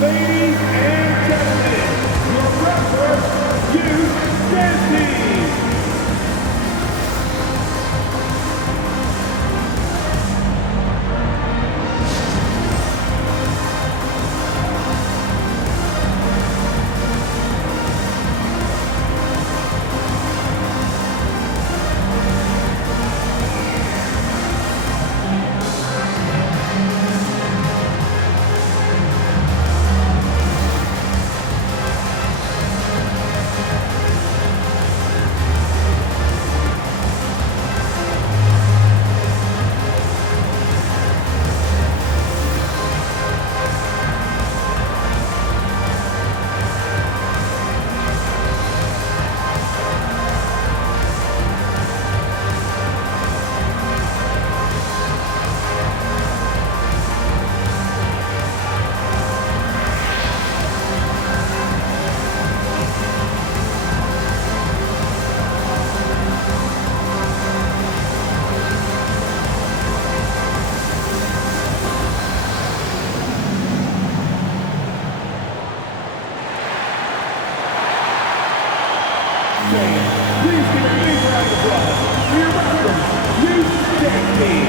Ladies and gentlemen, your Raptors, you dancing. Please give a big round of applause for your Raptors, you dancing.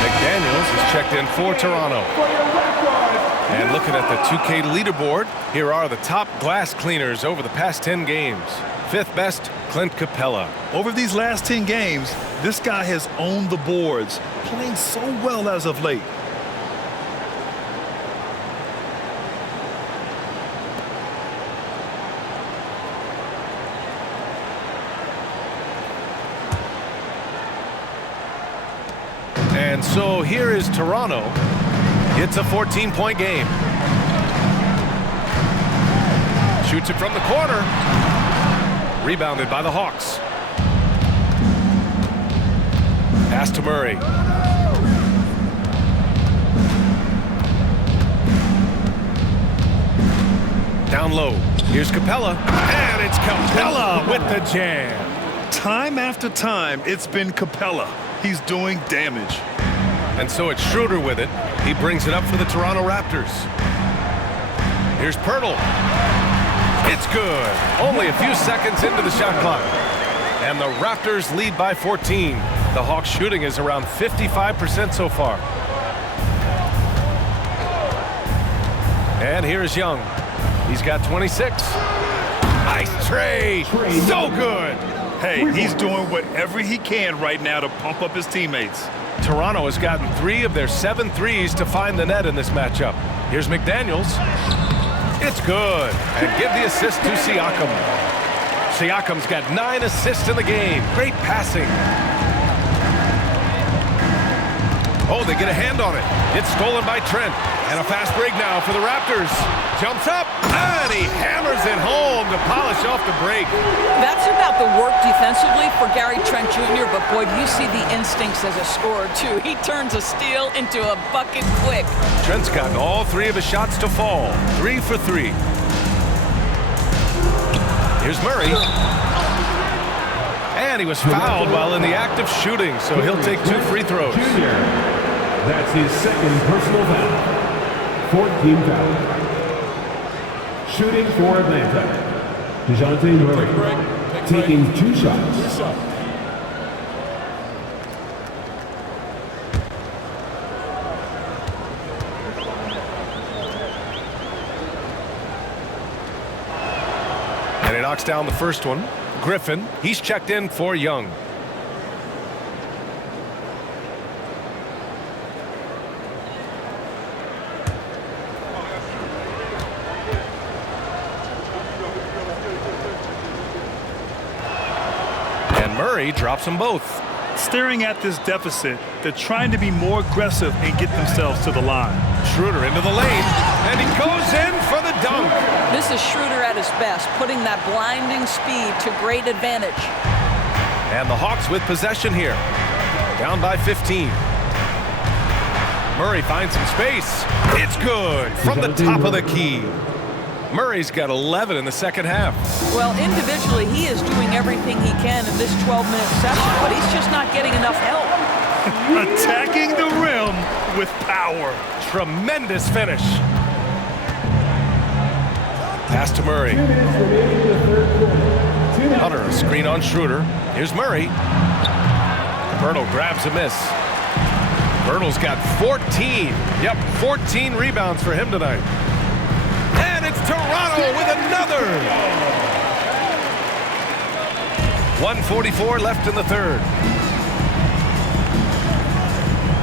McDaniels is checked in for Toronto. And looking at the 2K leaderboard, here are the top glass cleaners over the past 10 games. 5th best, Clint Capella. Over these last 10 games, this guy has owned the boards, playing so well as of late. And so here is Toronto. It's a 14-point game. Shoots it from the corner. Rebounded by the Hawks. Pass to Murray. Down low. Here's Capella. And it's Capella with the jam. Time after time, it's been Capella. He's doing damage. And so it's Schroeder with it. He brings it up for the Toronto Raptors. Here's Pirtle. It's good. Only a few seconds into the shot clock. And the Raptors lead by 14. The Hawks shooting is around 55% so far. And here's Young. He's got 26. Nice Trae. So good. Hey, he's doing whatever he can right now to pump up his teammates. Toronto has gotten 3 of their 7 threes to find the net in this matchup. Here's McDaniels. It's good. And give the assist to Siakam. Siakam's got 9 assists in the game. Great passing. Oh, they get a hand on it. It's stolen by Trent. And a fast break now for the Raptors. Jumps up, and he hammers it home to polish off the break. That's about the work defensively for Gary Trent Jr., but boy, do you see the instincts as a scorer, too. He turns a steal into a bucket quick. Trent's gotten all 3 of his shots to fall. 3 for 3. Here's Murray. And he was fouled while in the act of shooting, so he'll take 2 free throws. That's his second personal foul. 14 foul. Shooting for Atlanta, DeJounte Murray, taking 2 shots. And he knocks down the first one. Griffin, he's checked in for Young. Murray drops them both. Staring at this deficit, they're trying to be more aggressive and get themselves to the line. Schroeder into the lane, and he goes in for the dunk. This is Schroeder at his best, putting that blinding speed to great advantage. And the Hawks with possession here. Down by 15. Murray finds some space. It's good from the top of the key. Murray's got 11 in the second half. Well, individually, he is doing everything he can in this 12-minute session, but he's just not getting enough help. Attacking the rim with power. Tremendous finish. Pass to Murray. Hunter, a screen on Schroeder. Here's Murray. Pirtle grabs a miss. Pirtle's got 14. Yep, 14 rebounds for him tonight. And it's Toronto with another. 1:44 left in the third.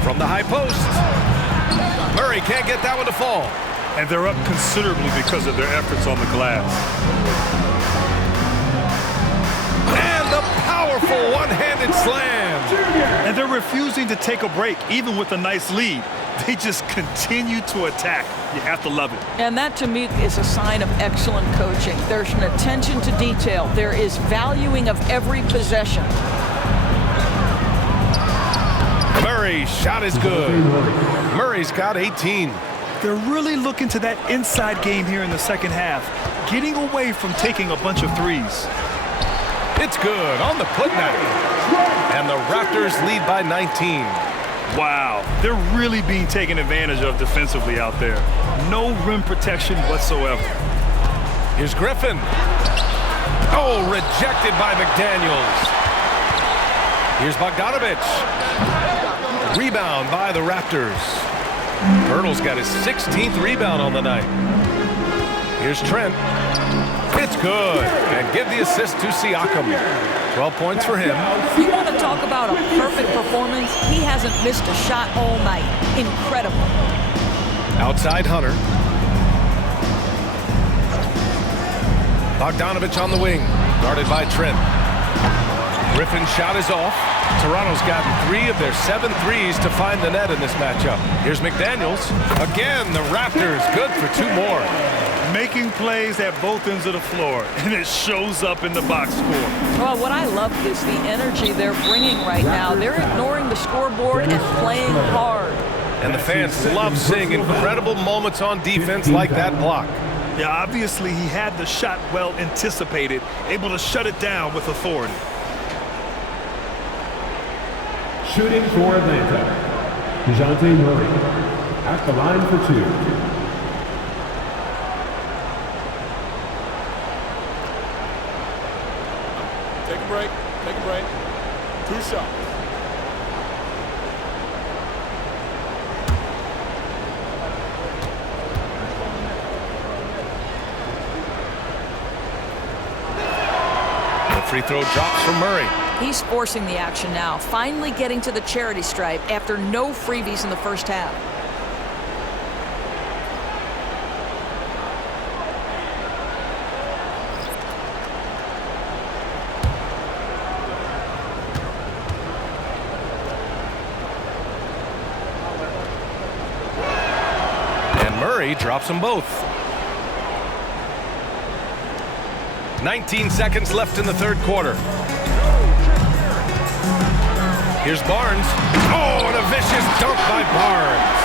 From the high post. Murray can't get that one to fall. And they're up considerably because of their efforts on the glass. And the powerful one-handed slam. And they're refusing to take a break, even with a nice lead. They just continue to attack. You have to love it. And that, to me, is a sign of excellent coaching. There's an attention to detail. There is valuing of every possession. Murray's shot is good. Murray's got 18. They're really looking to that inside game here in the second half, getting away from taking a bunch of threes. It's good on the putback. And the Raptors lead by 19. Wow, they're really being taken advantage of defensively out there. No rim protection whatsoever. Here's Griffin. Oh, rejected by McDaniels. Here's Bogdanovich. Rebound by the Raptors. Pirtle's got his 16th rebound on the night. Here's Trent. It's good. And give the assist to Siakam. 12 points for him. You want to talk about a perfect performance? He hasn't missed a shot all night. Incredible. Outside Hunter. Bogdanovich on the wing. Guarded by Trent. Griffin's shot is off. Toronto's gotten 3 of their 7 threes to find the net in this matchup. Here's McDaniels. Again, the Raptors good for 2 more. Making plays at both ends of the floor, and it shows up in the box score. Well, what I love is the energy they're bringing right now. They're ignoring the scoreboard and playing hard. And the fans love seeing incredible moments on defense like that block. Yeah, obviously he had the shot well anticipated, able to shut it down with authority. Shooting for Atlanta, DeJounte Murray at the line for 2. Take a break. 2 shots. The free throw drops from Murray. He's forcing the action now, finally getting to the charity stripe after no freebies in the first half. And Murray drops them both. 19 seconds left in the third quarter. Here's Barnes. Oh, and a vicious dunk by Barnes.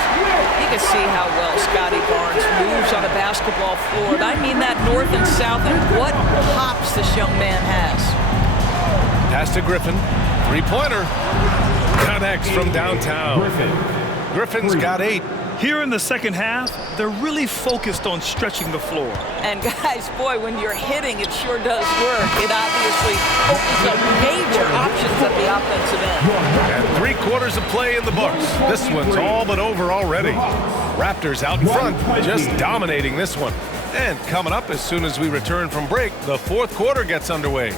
You can see how well Scotty Barnes moves on a basketball floor. I mean that north and south, and what hops this young man has. Pass to Griffin. Three-pointer. Connects from downtown. Griffin's got 8. Here in the second half, they're really focused on stretching the floor. And guys, boy, when you're hitting, it sure does work. It obviously opens up major options at the offensive end. And 3 quarters of play in the books. This one's all but over already. Raptors out in front, just dominating this one. And coming up as soon as we return from break, the fourth quarter gets underway.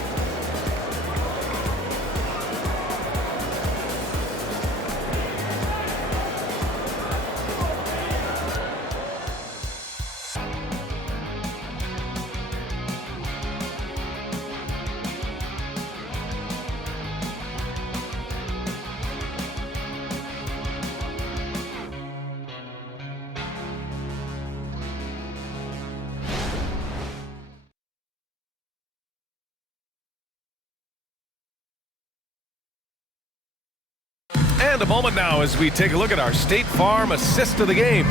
And a moment now as we take a look at our State Farm assist of the game.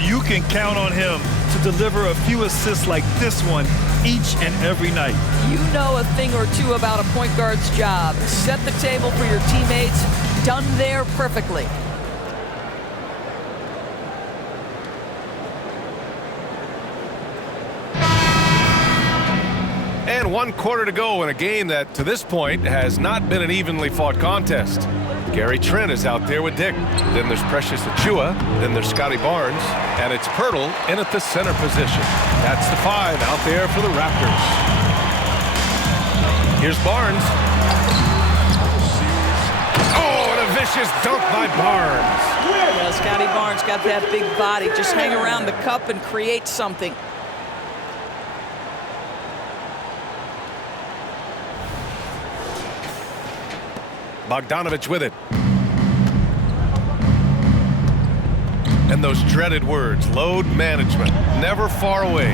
You can count on him to deliver a few assists like this one each and every night. You know a thing or two about a point guard's job. Set the table for your teammates. Done there perfectly. And 1 quarter to go in a game that, to this point, has not been an evenly fought contest. Gary Trent is out there with Dick. Then there's Precious Achiuwa. Then there's Scotty Barnes. And it's Pirtle in at the center position. That's the 5 out there for the Raptors. Here's Barnes. Oh, and a vicious dunk by Barnes. Well, Scotty Barnes got that big body. Just hang around the cup and create something. Bogdanovich with it. And those dreaded words, load management, never far away.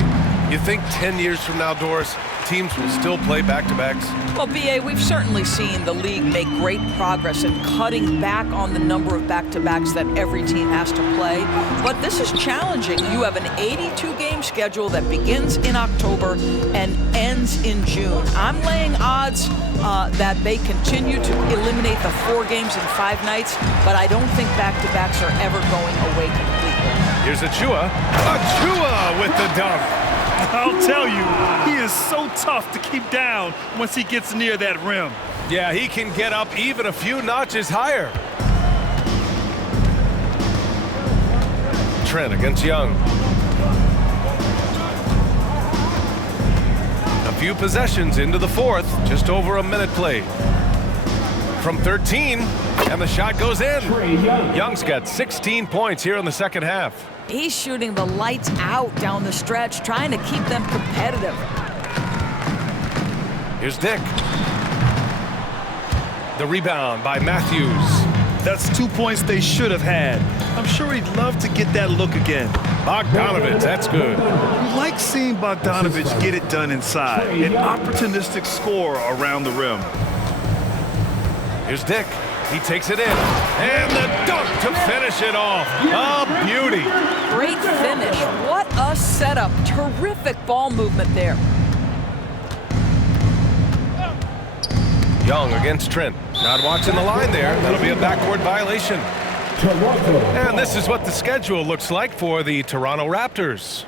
You think 10 years from now, Doris, teams will still play back-to-backs? Well, B.A., we've certainly seen the league make great progress in cutting back on the number of back-to-backs that every team has to play. But this is challenging. You have an 82-game schedule that begins in October and ends in June. I'm laying odds that they continue to eliminate the 4 games in 5 nights, but I don't think back-to-backs are ever going away completely. Here's Achiuwa. Achiuwa with the dunk. I'll tell you, he is so tough to keep down once he gets near that rim. Yeah, he can get up even a few notches higher. Trent against Young. A few possessions into the fourth, just over a minute played. From 13, and the shot goes in. Young's got 16 points here in the second half. He's shooting the lights out down the stretch, trying to keep them competitive. Here's Dick. The rebound by Matthews. That's 2 points they should have had. I'm sure he'd love to get that look again. Bogdanovich, that's good. We like seeing Bogdanovich get it done inside. An opportunistic score around the rim. Here's Dick. He takes it in. And the dunk to finish it off. A beauty. Great finish. What a setup. Terrific ball movement there. Young against Trent. Not watching the line there. That'll be a backcourt violation. And this is what the schedule looks like for the Toronto Raptors.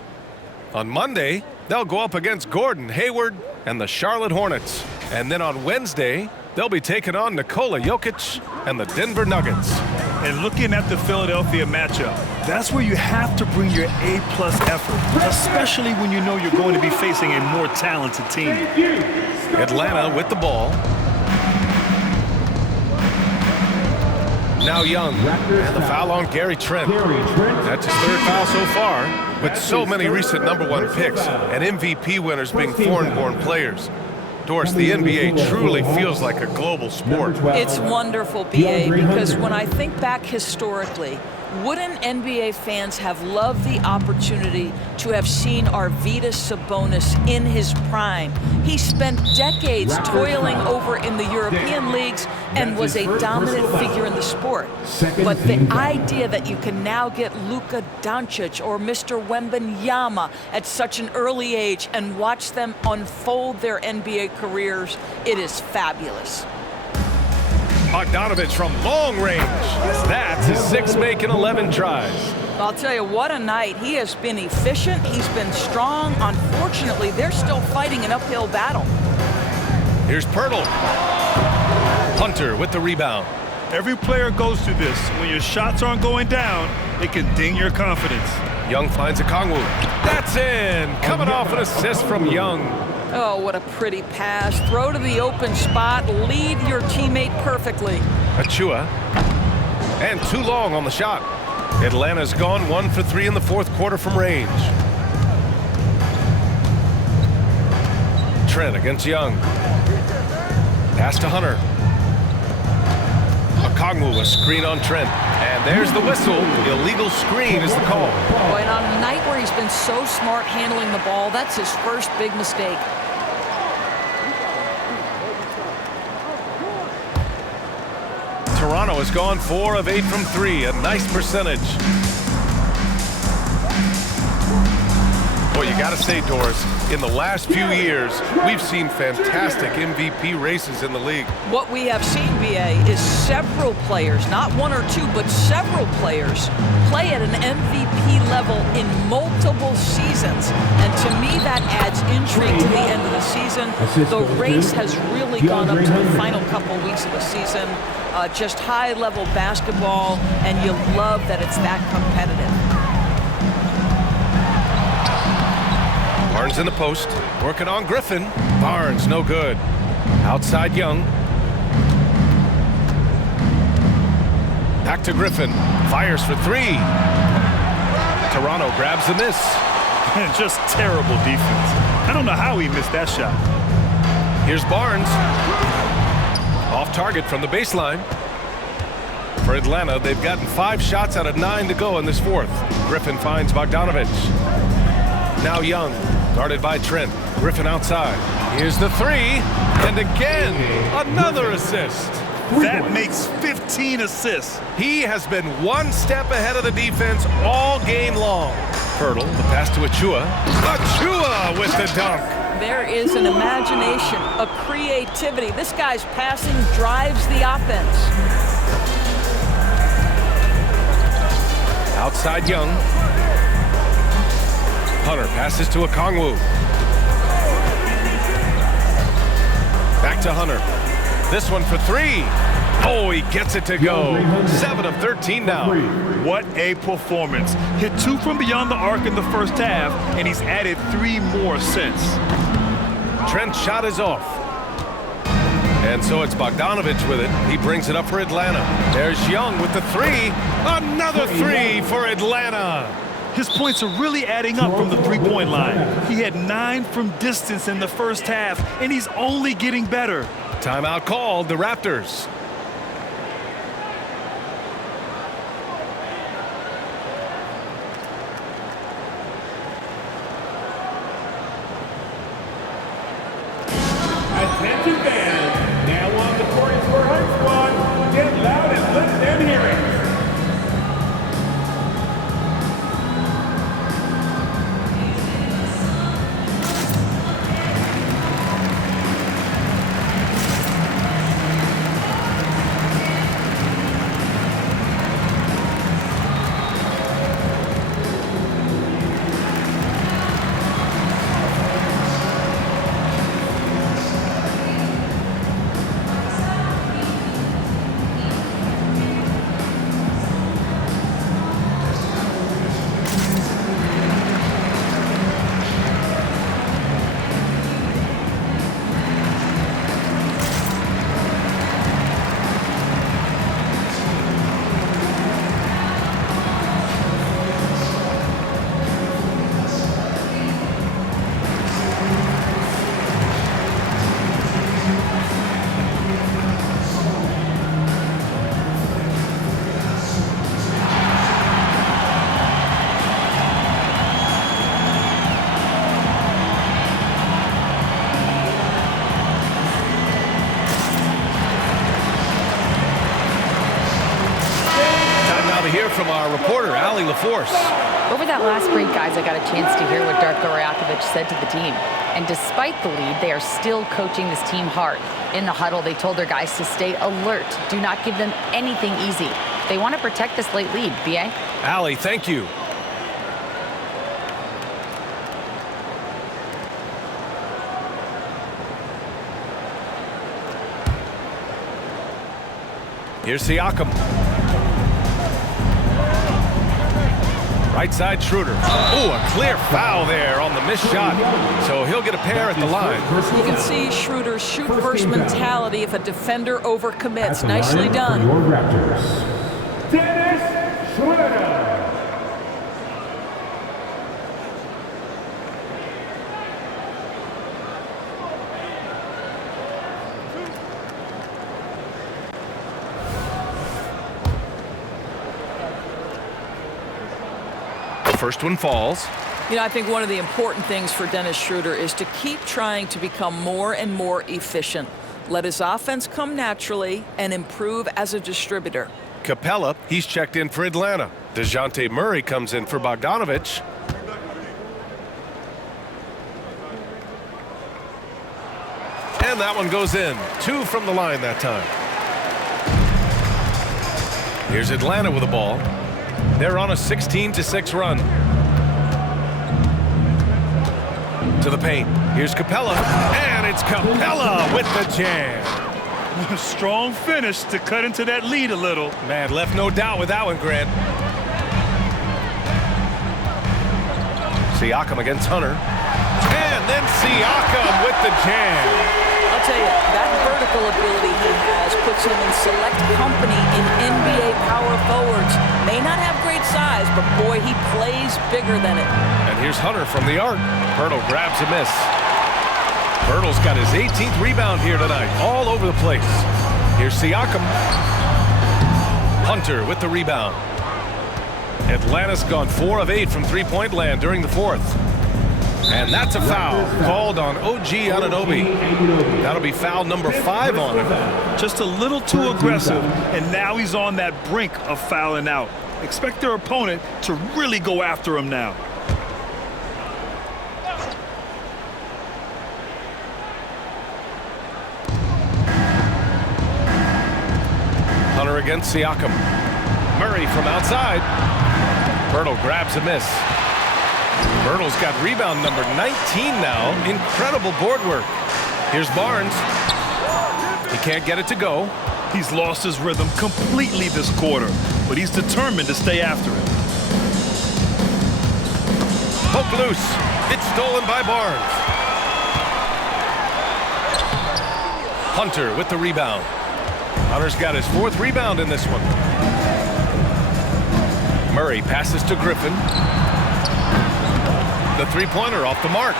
On Monday, they'll go up against Gordon, Hayward, and the Charlotte Hornets. And then on Wednesday, They'll be taking on Nikola Jokic and the Denver Nuggets. And looking at the Philadelphia matchup, that's where you have to bring your A-plus effort, especially when you know you're going to be facing a more talented team. Atlanta with the ball. Now Young, and the foul on Gary Trent. That's his third foul so far. With so many recent #1 picks and MVP winners being foreign-born players, Doris, the NBA truly feels like a global sport. It's wonderful, BA, because when I think back historically, wouldn't NBA fans have loved the opportunity to have seen Arvydas Sabonis in his prime? He spent decades toiling over in the European leagues and was a dominant figure in the sport. But the idea that you can now get Luka Doncic or Mr. Wembanyama at such an early age and watch them unfold their NBA careers, it is fabulous. Bogdanovich from long range. That's his 6 make in 11 tries. I'll tell you, what a night. He has been efficient. He's been strong. Unfortunately, they're still fighting an uphill battle. Here's Pirtle. Hunter with the rebound. Every player goes through this. When your shots aren't going down, it can ding your confidence. Young finds a Kongwu. That's in. Coming off an assist from Young. Oh, what a pretty pass. Throw to the open spot. Lead your teammate perfectly. Achua. And too long on the shot. Atlanta's gone 1 for 3 in the fourth quarter from range. Trent against Young. Pass to Hunter. Okongwu, a screen on Trent. And there's the whistle. Illegal screen is the call. Boy, and on a night where he's been so smart handling the ball, that's his first big mistake. Toronto has gone 4 of 8 from 3, a nice percentage. Boy, you gotta say, Doris, in the last few years, we've seen fantastic MVP races in the league. What we have seen, BA, is several players, not 1 or 2, but several players, play at an MVP level in multiple seasons. And to me, that adds intrigue to the end of the season. The race has really gone up to the final couple weeks of the season. Just high-level basketball, and you love that it's that competitive. Barnes in the post, working on Griffin. Barnes, no good. Outside Young. Back to Griffin. Fires for 3. Toronto grabs the miss. Just terrible defense. I don't know how he missed that shot. Here's Barnes. Off target from the baseline. For Atlanta, they've gotten 5 shots out of 9 to go in this fourth. Griffin finds Bogdanovich. Now Young, guarded by Trent. Griffin outside. Here's the 3, and again, another assist. That makes 15 assists. He has been 1 step ahead of the defense all game long. Pirtle, the pass to Achua. Achua with the dunk. There is an imagination, a creativity. This guy's passing drives the offense. Outside Young. Hunter passes to Okongwu. Back to Hunter. This one for 3. Oh, he gets it to go. 7 of 13 now. What a performance. Hit 2 from beyond the arc in the first half, and he's added 3 more since. Trent's shot is off. And so it's Bogdanovich with it. He brings it up for Atlanta. There's Young with the 3. Another 3 for Atlanta. His points are really adding up from the three-point line. He had 9 from distance in the first half, and he's only getting better. Timeout called, the Raptors. Attention fans, now on the court is for Hunt Squad. Get loud and let them hear it. from our reporter, Allie LaForce. Over that last break, guys, I got a chance to hear what Darko Rajakovic said to the team. And despite the lead, they are still coaching this team hard. In the huddle, they told their guys to stay alert. Do not give them anything easy. They want to protect this late lead. B.A.? Allie, thank you. Here's Siakam. Right side, Schroeder. Oh, a clear foul there on the missed shot. So he'll get a pair at the line. You can see Schroeder's shoot-first mentality if a defender overcommits. Nicely done. Your Raptors, Dennis Schroeder. First one falls. You know, I think one of the important things for Dennis Schroeder is to keep trying to become more and more efficient. Let his offense come naturally and improve as a distributor. Capella, he's checked in for Atlanta. DeJounte Murray comes in for Bogdanovich. And that one goes in. 2 from the line that time. Here's Atlanta with the ball. They're on a 16-6 run. To the paint. Here's Capella. And it's Capella with the jam. Strong finish to cut into that lead a little. Man, left no doubt with that one, Grant. Siakam against Hunter. And then Siakam with the jam. I'll tell you, that vertical ability he has puts him in select company in NBA power forwards. May not have great size, but boy, he plays bigger than it. And here's Hunter from the arc. Pirtle grabs a miss. Pirtle's got his 18th rebound here tonight, all over the place. Here's Siakam. Hunter with the rebound. Atlanta's gone 4 of 8 from three-point land during the fourth. And that's a foul called on OG Anunoby. That'll be foul number 5 on him. Just a little too aggressive, and now he's on that brink of fouling out. Expect their opponent to really go after him now. Hunter against Siakam. Murray from outside. Pirtle grabs a miss. Pirtle's got rebound number 19 now. Incredible board work. Here's Barnes. He can't get it to go. He's lost his rhythm completely this quarter, but he's determined to stay after it. Poke loose. It's stolen by Barnes. Hunter with the rebound. Hunter's got his 4th rebound in this one. Murray passes to Griffin. The three-pointer off the mark.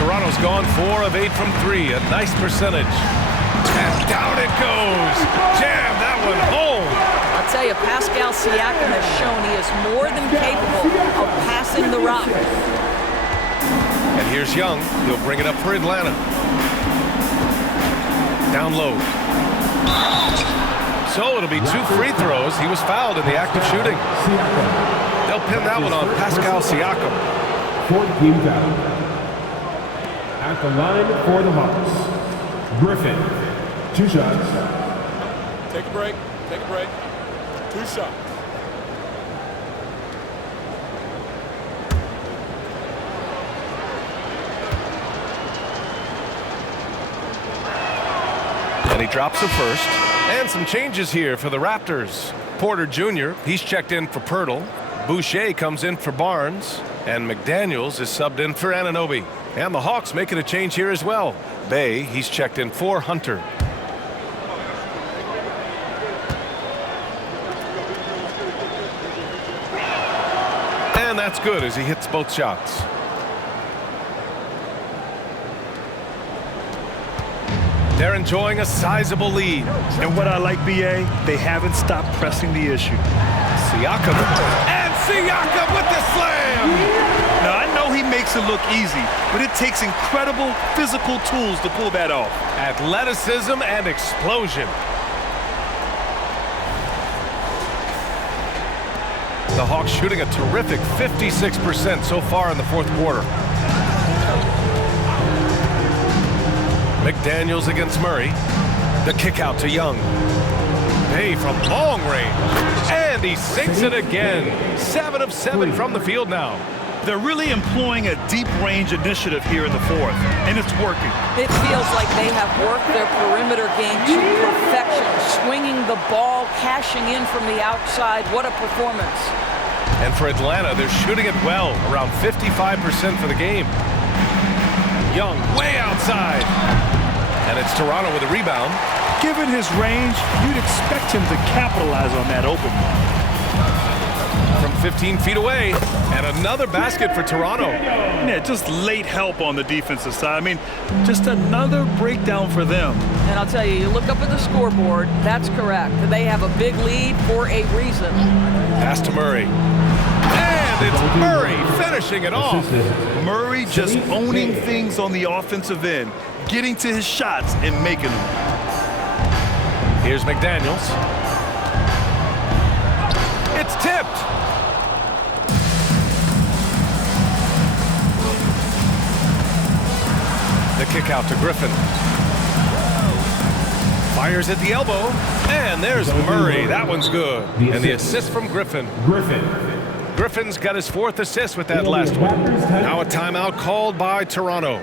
Toronto's gone 4 of 8 from 3. A nice percentage. And down it goes. Jam that one home. I'll tell you, Pascal Siakam has shown he is more than capable of passing the rock. And here's Young. He'll bring it up for Atlanta. Down low. So it'll be 2 free throws. He was fouled in the act of shooting. They'll pin that one on Pascal Siakam. 4th team foul. At the line for the Hawks, Griffin, 2 shots. Take a break. Take a break. 2 shots. And he drops the first. And some changes here for the Raptors. Porter Jr., he's checked in for Pirtle. Boucher comes in for Barnes. And McDaniels is subbed in for Anunoby. And the Hawks making a change here as well. Bay, he's checked in for Hunter. And that's good as he hits both shots. They're enjoying a sizable lead. And what I like, B.A., they haven't stopped pressing the issue. Siakam. And Siakam with the slam! Now, I know he makes it look easy, but it takes incredible physical tools to pull that off. Athleticism and explosion. The Hawks shooting a terrific 56% so far in the fourth quarter. McDaniels against Murray. The kick out to Young. Bay from long range. And he sinks it again. 7 of 7 from the field now. They're really employing a deep range initiative here in the fourth, and it's working. It feels like they have worked their perimeter game to perfection, swinging the ball, cashing in from the outside. What a performance. And for Atlanta, they're shooting it well, around 55% for the game. Young way outside. And it's Toronto with a rebound. Given his range, you'd expect him to capitalize on that open one. From 15 feet away, and another basket for Toronto. Yeah, just late help on the defensive side. I mean, just another breakdown for them. And I'll tell you, you look up at the scoreboard, that's correct. They have a big lead for a reason. Pass to Murray. And it's Murray finishing it off. Murray just owning things on the offensive end, getting to his shots and making them. Here's McDaniels. It's tipped. The kick out to Griffin. Fires at the elbow. And there's Murray. That one's good. And the assist from Griffin. Griffin's got his 4th assist with that last one. Now a timeout called by Toronto.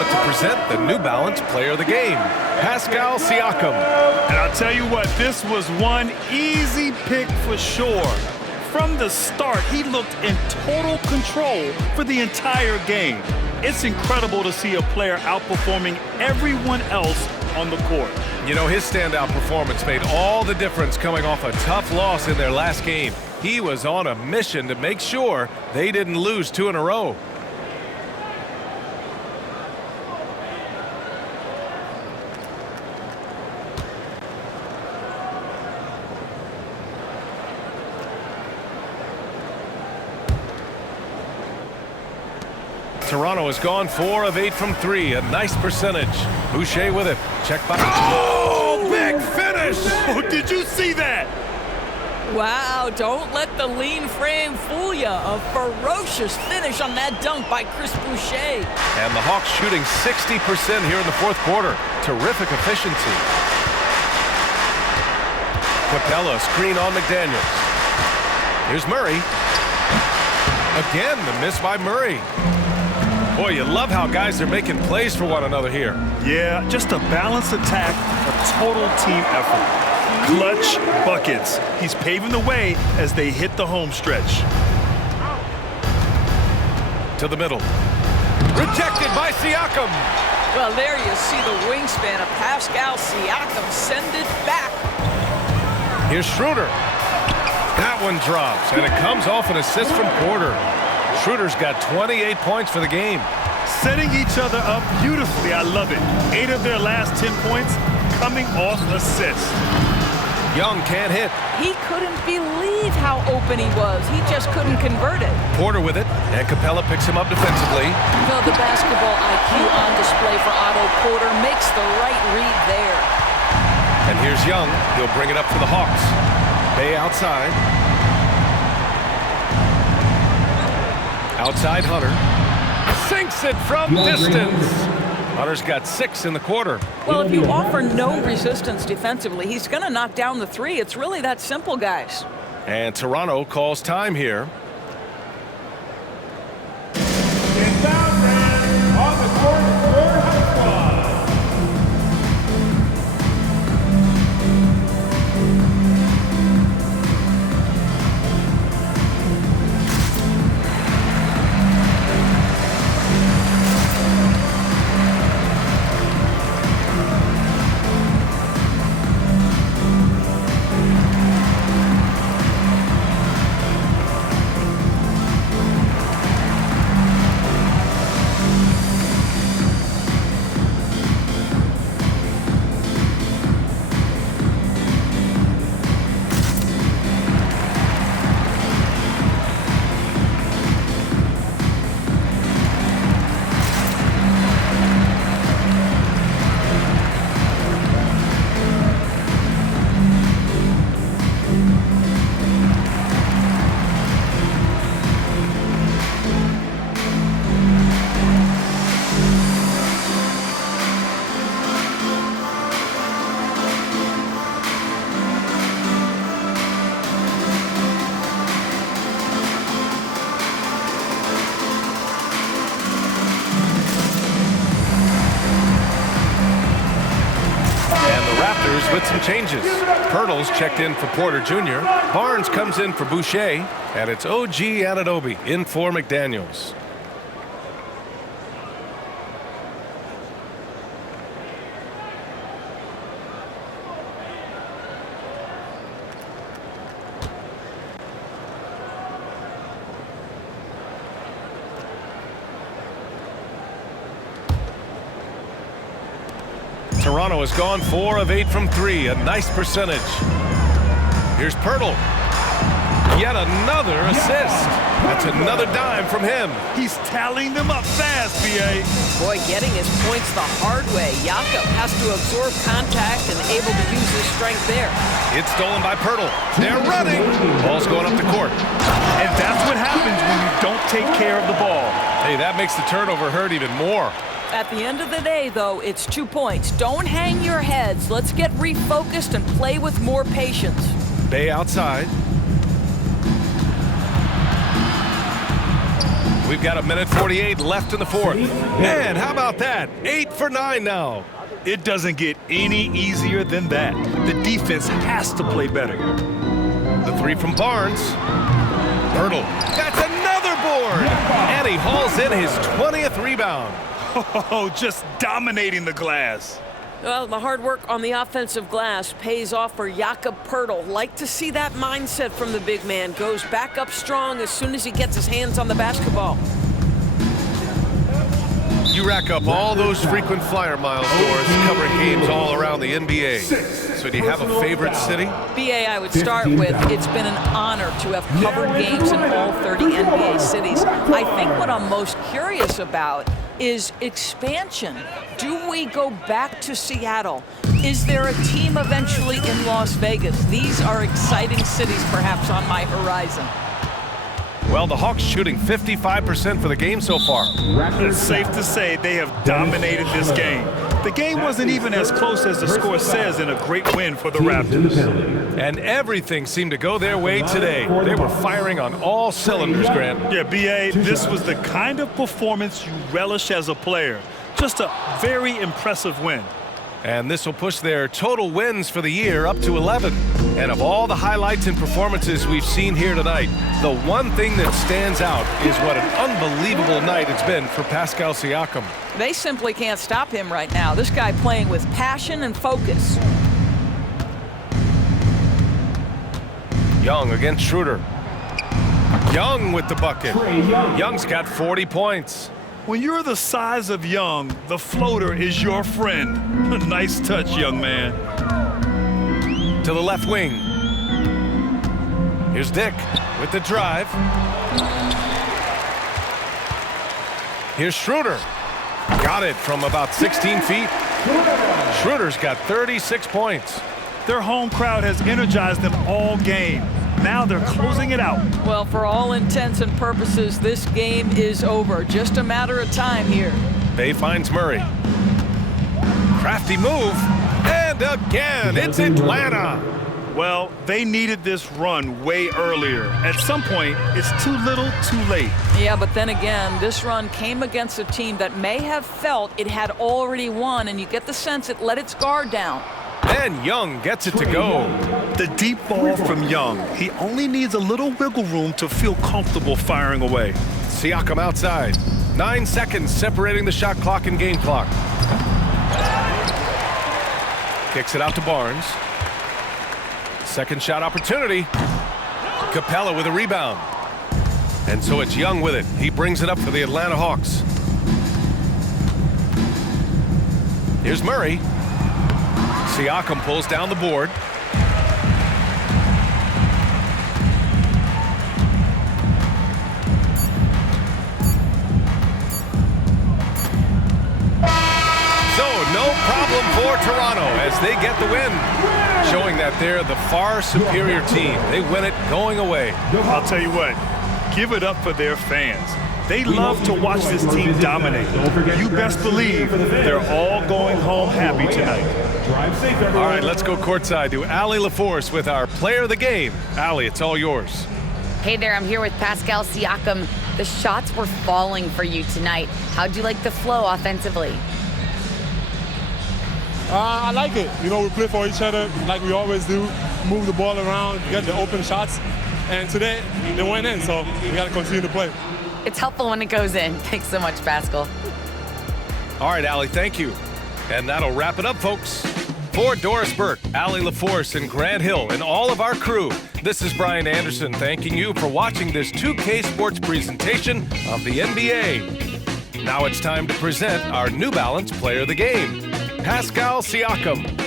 To present the New Balance Player of the Game, Pascal Siakam. And I'll tell you what, this was one easy pick for sure. From the start, he looked in total control for the entire game. It's incredible to see a player outperforming everyone else on the court. You know, his standout performance made all the difference coming off a tough loss in their last game. He was on a mission to make sure they didn't lose 2 in a row. Toronto has gone 4 of 8 from 3. A nice percentage. Boucher with it. Check by. Oh, big finish! Oh, did you see that? Wow, don't let the lean frame fool you. A ferocious finish on that dunk by Chris Boucher. And the Hawks shooting 60% here in the fourth quarter. Terrific efficiency. Capella screen on McDaniels. Here's Murray. Again, the miss by Murray. Boy, you love how guys are making plays for one another here. Yeah, just a balanced attack, a total team effort. Clutch buckets. He's paving the way as they hit the home stretch. To the middle. Rejected by Siakam. Well, there you see the wingspan of Pascal Siakam. Send it back. Here's Schroeder. That one drops, and it comes off an assist from Porter. Schroeder's got 28 points for the game. Setting each other up beautifully. I love it. 8 of their last 10 points coming off assists. Young can't hit. He couldn't believe how open he was. He just couldn't convert it. Porter with it, and Capella picks him up defensively. Well, the basketball IQ on display for Otto Porter makes the right read there. And here's Young. He'll bring it up for the Hawks. Bay outside. Outside Hunter. Sinks it from distance. Hunter's got 6 in the quarter. Well, if you offer no resistance defensively, he's going to knock down the three. It's really that simple, guys. And Toronto calls time here. Inbound man on the court for High Squad. Raptors with some changes. Pirtle's checked in for Porter Jr. Barnes comes in for Boucher. And it's OG Anunoby in for McDaniels. Toronto has gone 4 of 8 from 3, a nice percentage. Here's Pirtle. Yet another assist. That's another dime from him. He's tallying them up fast, B.A. Boy, getting his points the hard way. Jakob has to absorb contact and able to use his strength there. It's stolen by Pirtle. They're running. Ball's going up the court. And that's what happens when you don't take care of the ball. Hey, that makes the turnover hurt even more. At the end of the day, though, it's 2 points. Don't hang your heads. Let's get refocused and play with more patience. Bay outside. We've got 1:48 left in the fourth. And how about that? 8 for 9 now. It doesn't get any easier than that. The defense has to play better. The three from Barnes. Pirtle. That's another board. And he hauls in his 20th rebound. Oh, just dominating the glass. Well, the hard work on the offensive glass pays off for Jakob Pirtle. Like to see that mindset from the big man. Goes back up strong as soon as he gets his hands on the basketball. You rack up all those frequent flyer miles scores covering games all around the NBA. So do you have a favorite city? BA, I would start with, it's been an honor to have covered games in all 30 NBA cities. I think what I'm most curious about is expansion. Do we go back to Seattle? Is there a team eventually in Las Vegas? These are exciting cities perhaps on my horizon. Well, the Hawks shooting 55% for the game so far. It's safe to say they have dominated this game. The game wasn't even as close as the score says in a great win for the Raptors. And everything seemed to go their way today. They were firing on all cylinders, Grant. Yeah, B.A., this was the kind of performance you relish as a player. Just a very impressive win. And this will push their total wins for the year up to 11. And of all the highlights and performances we've seen here tonight, the one thing that stands out is what an unbelievable night it's been for Pascal Siakam. They simply can't stop him right now. This guy playing with passion and focus. Young against Schroeder. Young with the bucket. Young's got 40 points. When you're the size of Young, the floater is your friend. Nice touch, young man. To the left wing. Here's Dick with the drive. Here's Schroeder. Got it from about 16 feet. Schroeder's got 36 points. Their home crowd has energized them all game. Now they're closing it out. Well, for all intents and purposes, this game is over. Just a matter of time here. Bay finds Murray. Crafty move. And again, it's Atlanta. Well, they needed this run way earlier. At some point, it's too little, too late. Yeah, but then again, this run came against a team that may have felt it had already won, and you get the sense it let its guard down. And Young gets it to go. The deep ball from Young. He only needs a little wiggle room to feel comfortable firing away. Siakam outside. 9 seconds separating the shot clock and game clock. Kicks it out to Barnes. Second shot opportunity. Capella with a rebound. And so it's Young with it. He brings it up for the Atlanta Hawks. Here's Murray. Siakam pulls down the board. So no problem for Toronto as they get the win, showing that they're the far superior team. They win it going away. I'll tell you what, give it up for their fans. They love to watch this team dominate. You best believe they're all going home happy tonight. All right, let's go courtside to Allie LaForce with our player of the game. Allie, it's all yours. Hey there, I'm here with Pascal Siakam. The shots were falling for you tonight. How'd you like the flow offensively? I like it. You know, we play for each other like we always do. Move the ball around, get the open shots. And today, they went in, so we got to continue to play. It's helpful when it goes in. Thanks so much, Pascal. All right, Allie, thank you. And that'll wrap it up, folks. For Doris Burke, Allie LaForce, and Grant Hill, and all of our crew, this is Brian Anderson thanking you for watching this 2K Sports presentation of the NBA. Now it's time to present our New Balance Player of the Game, Pascal Siakam.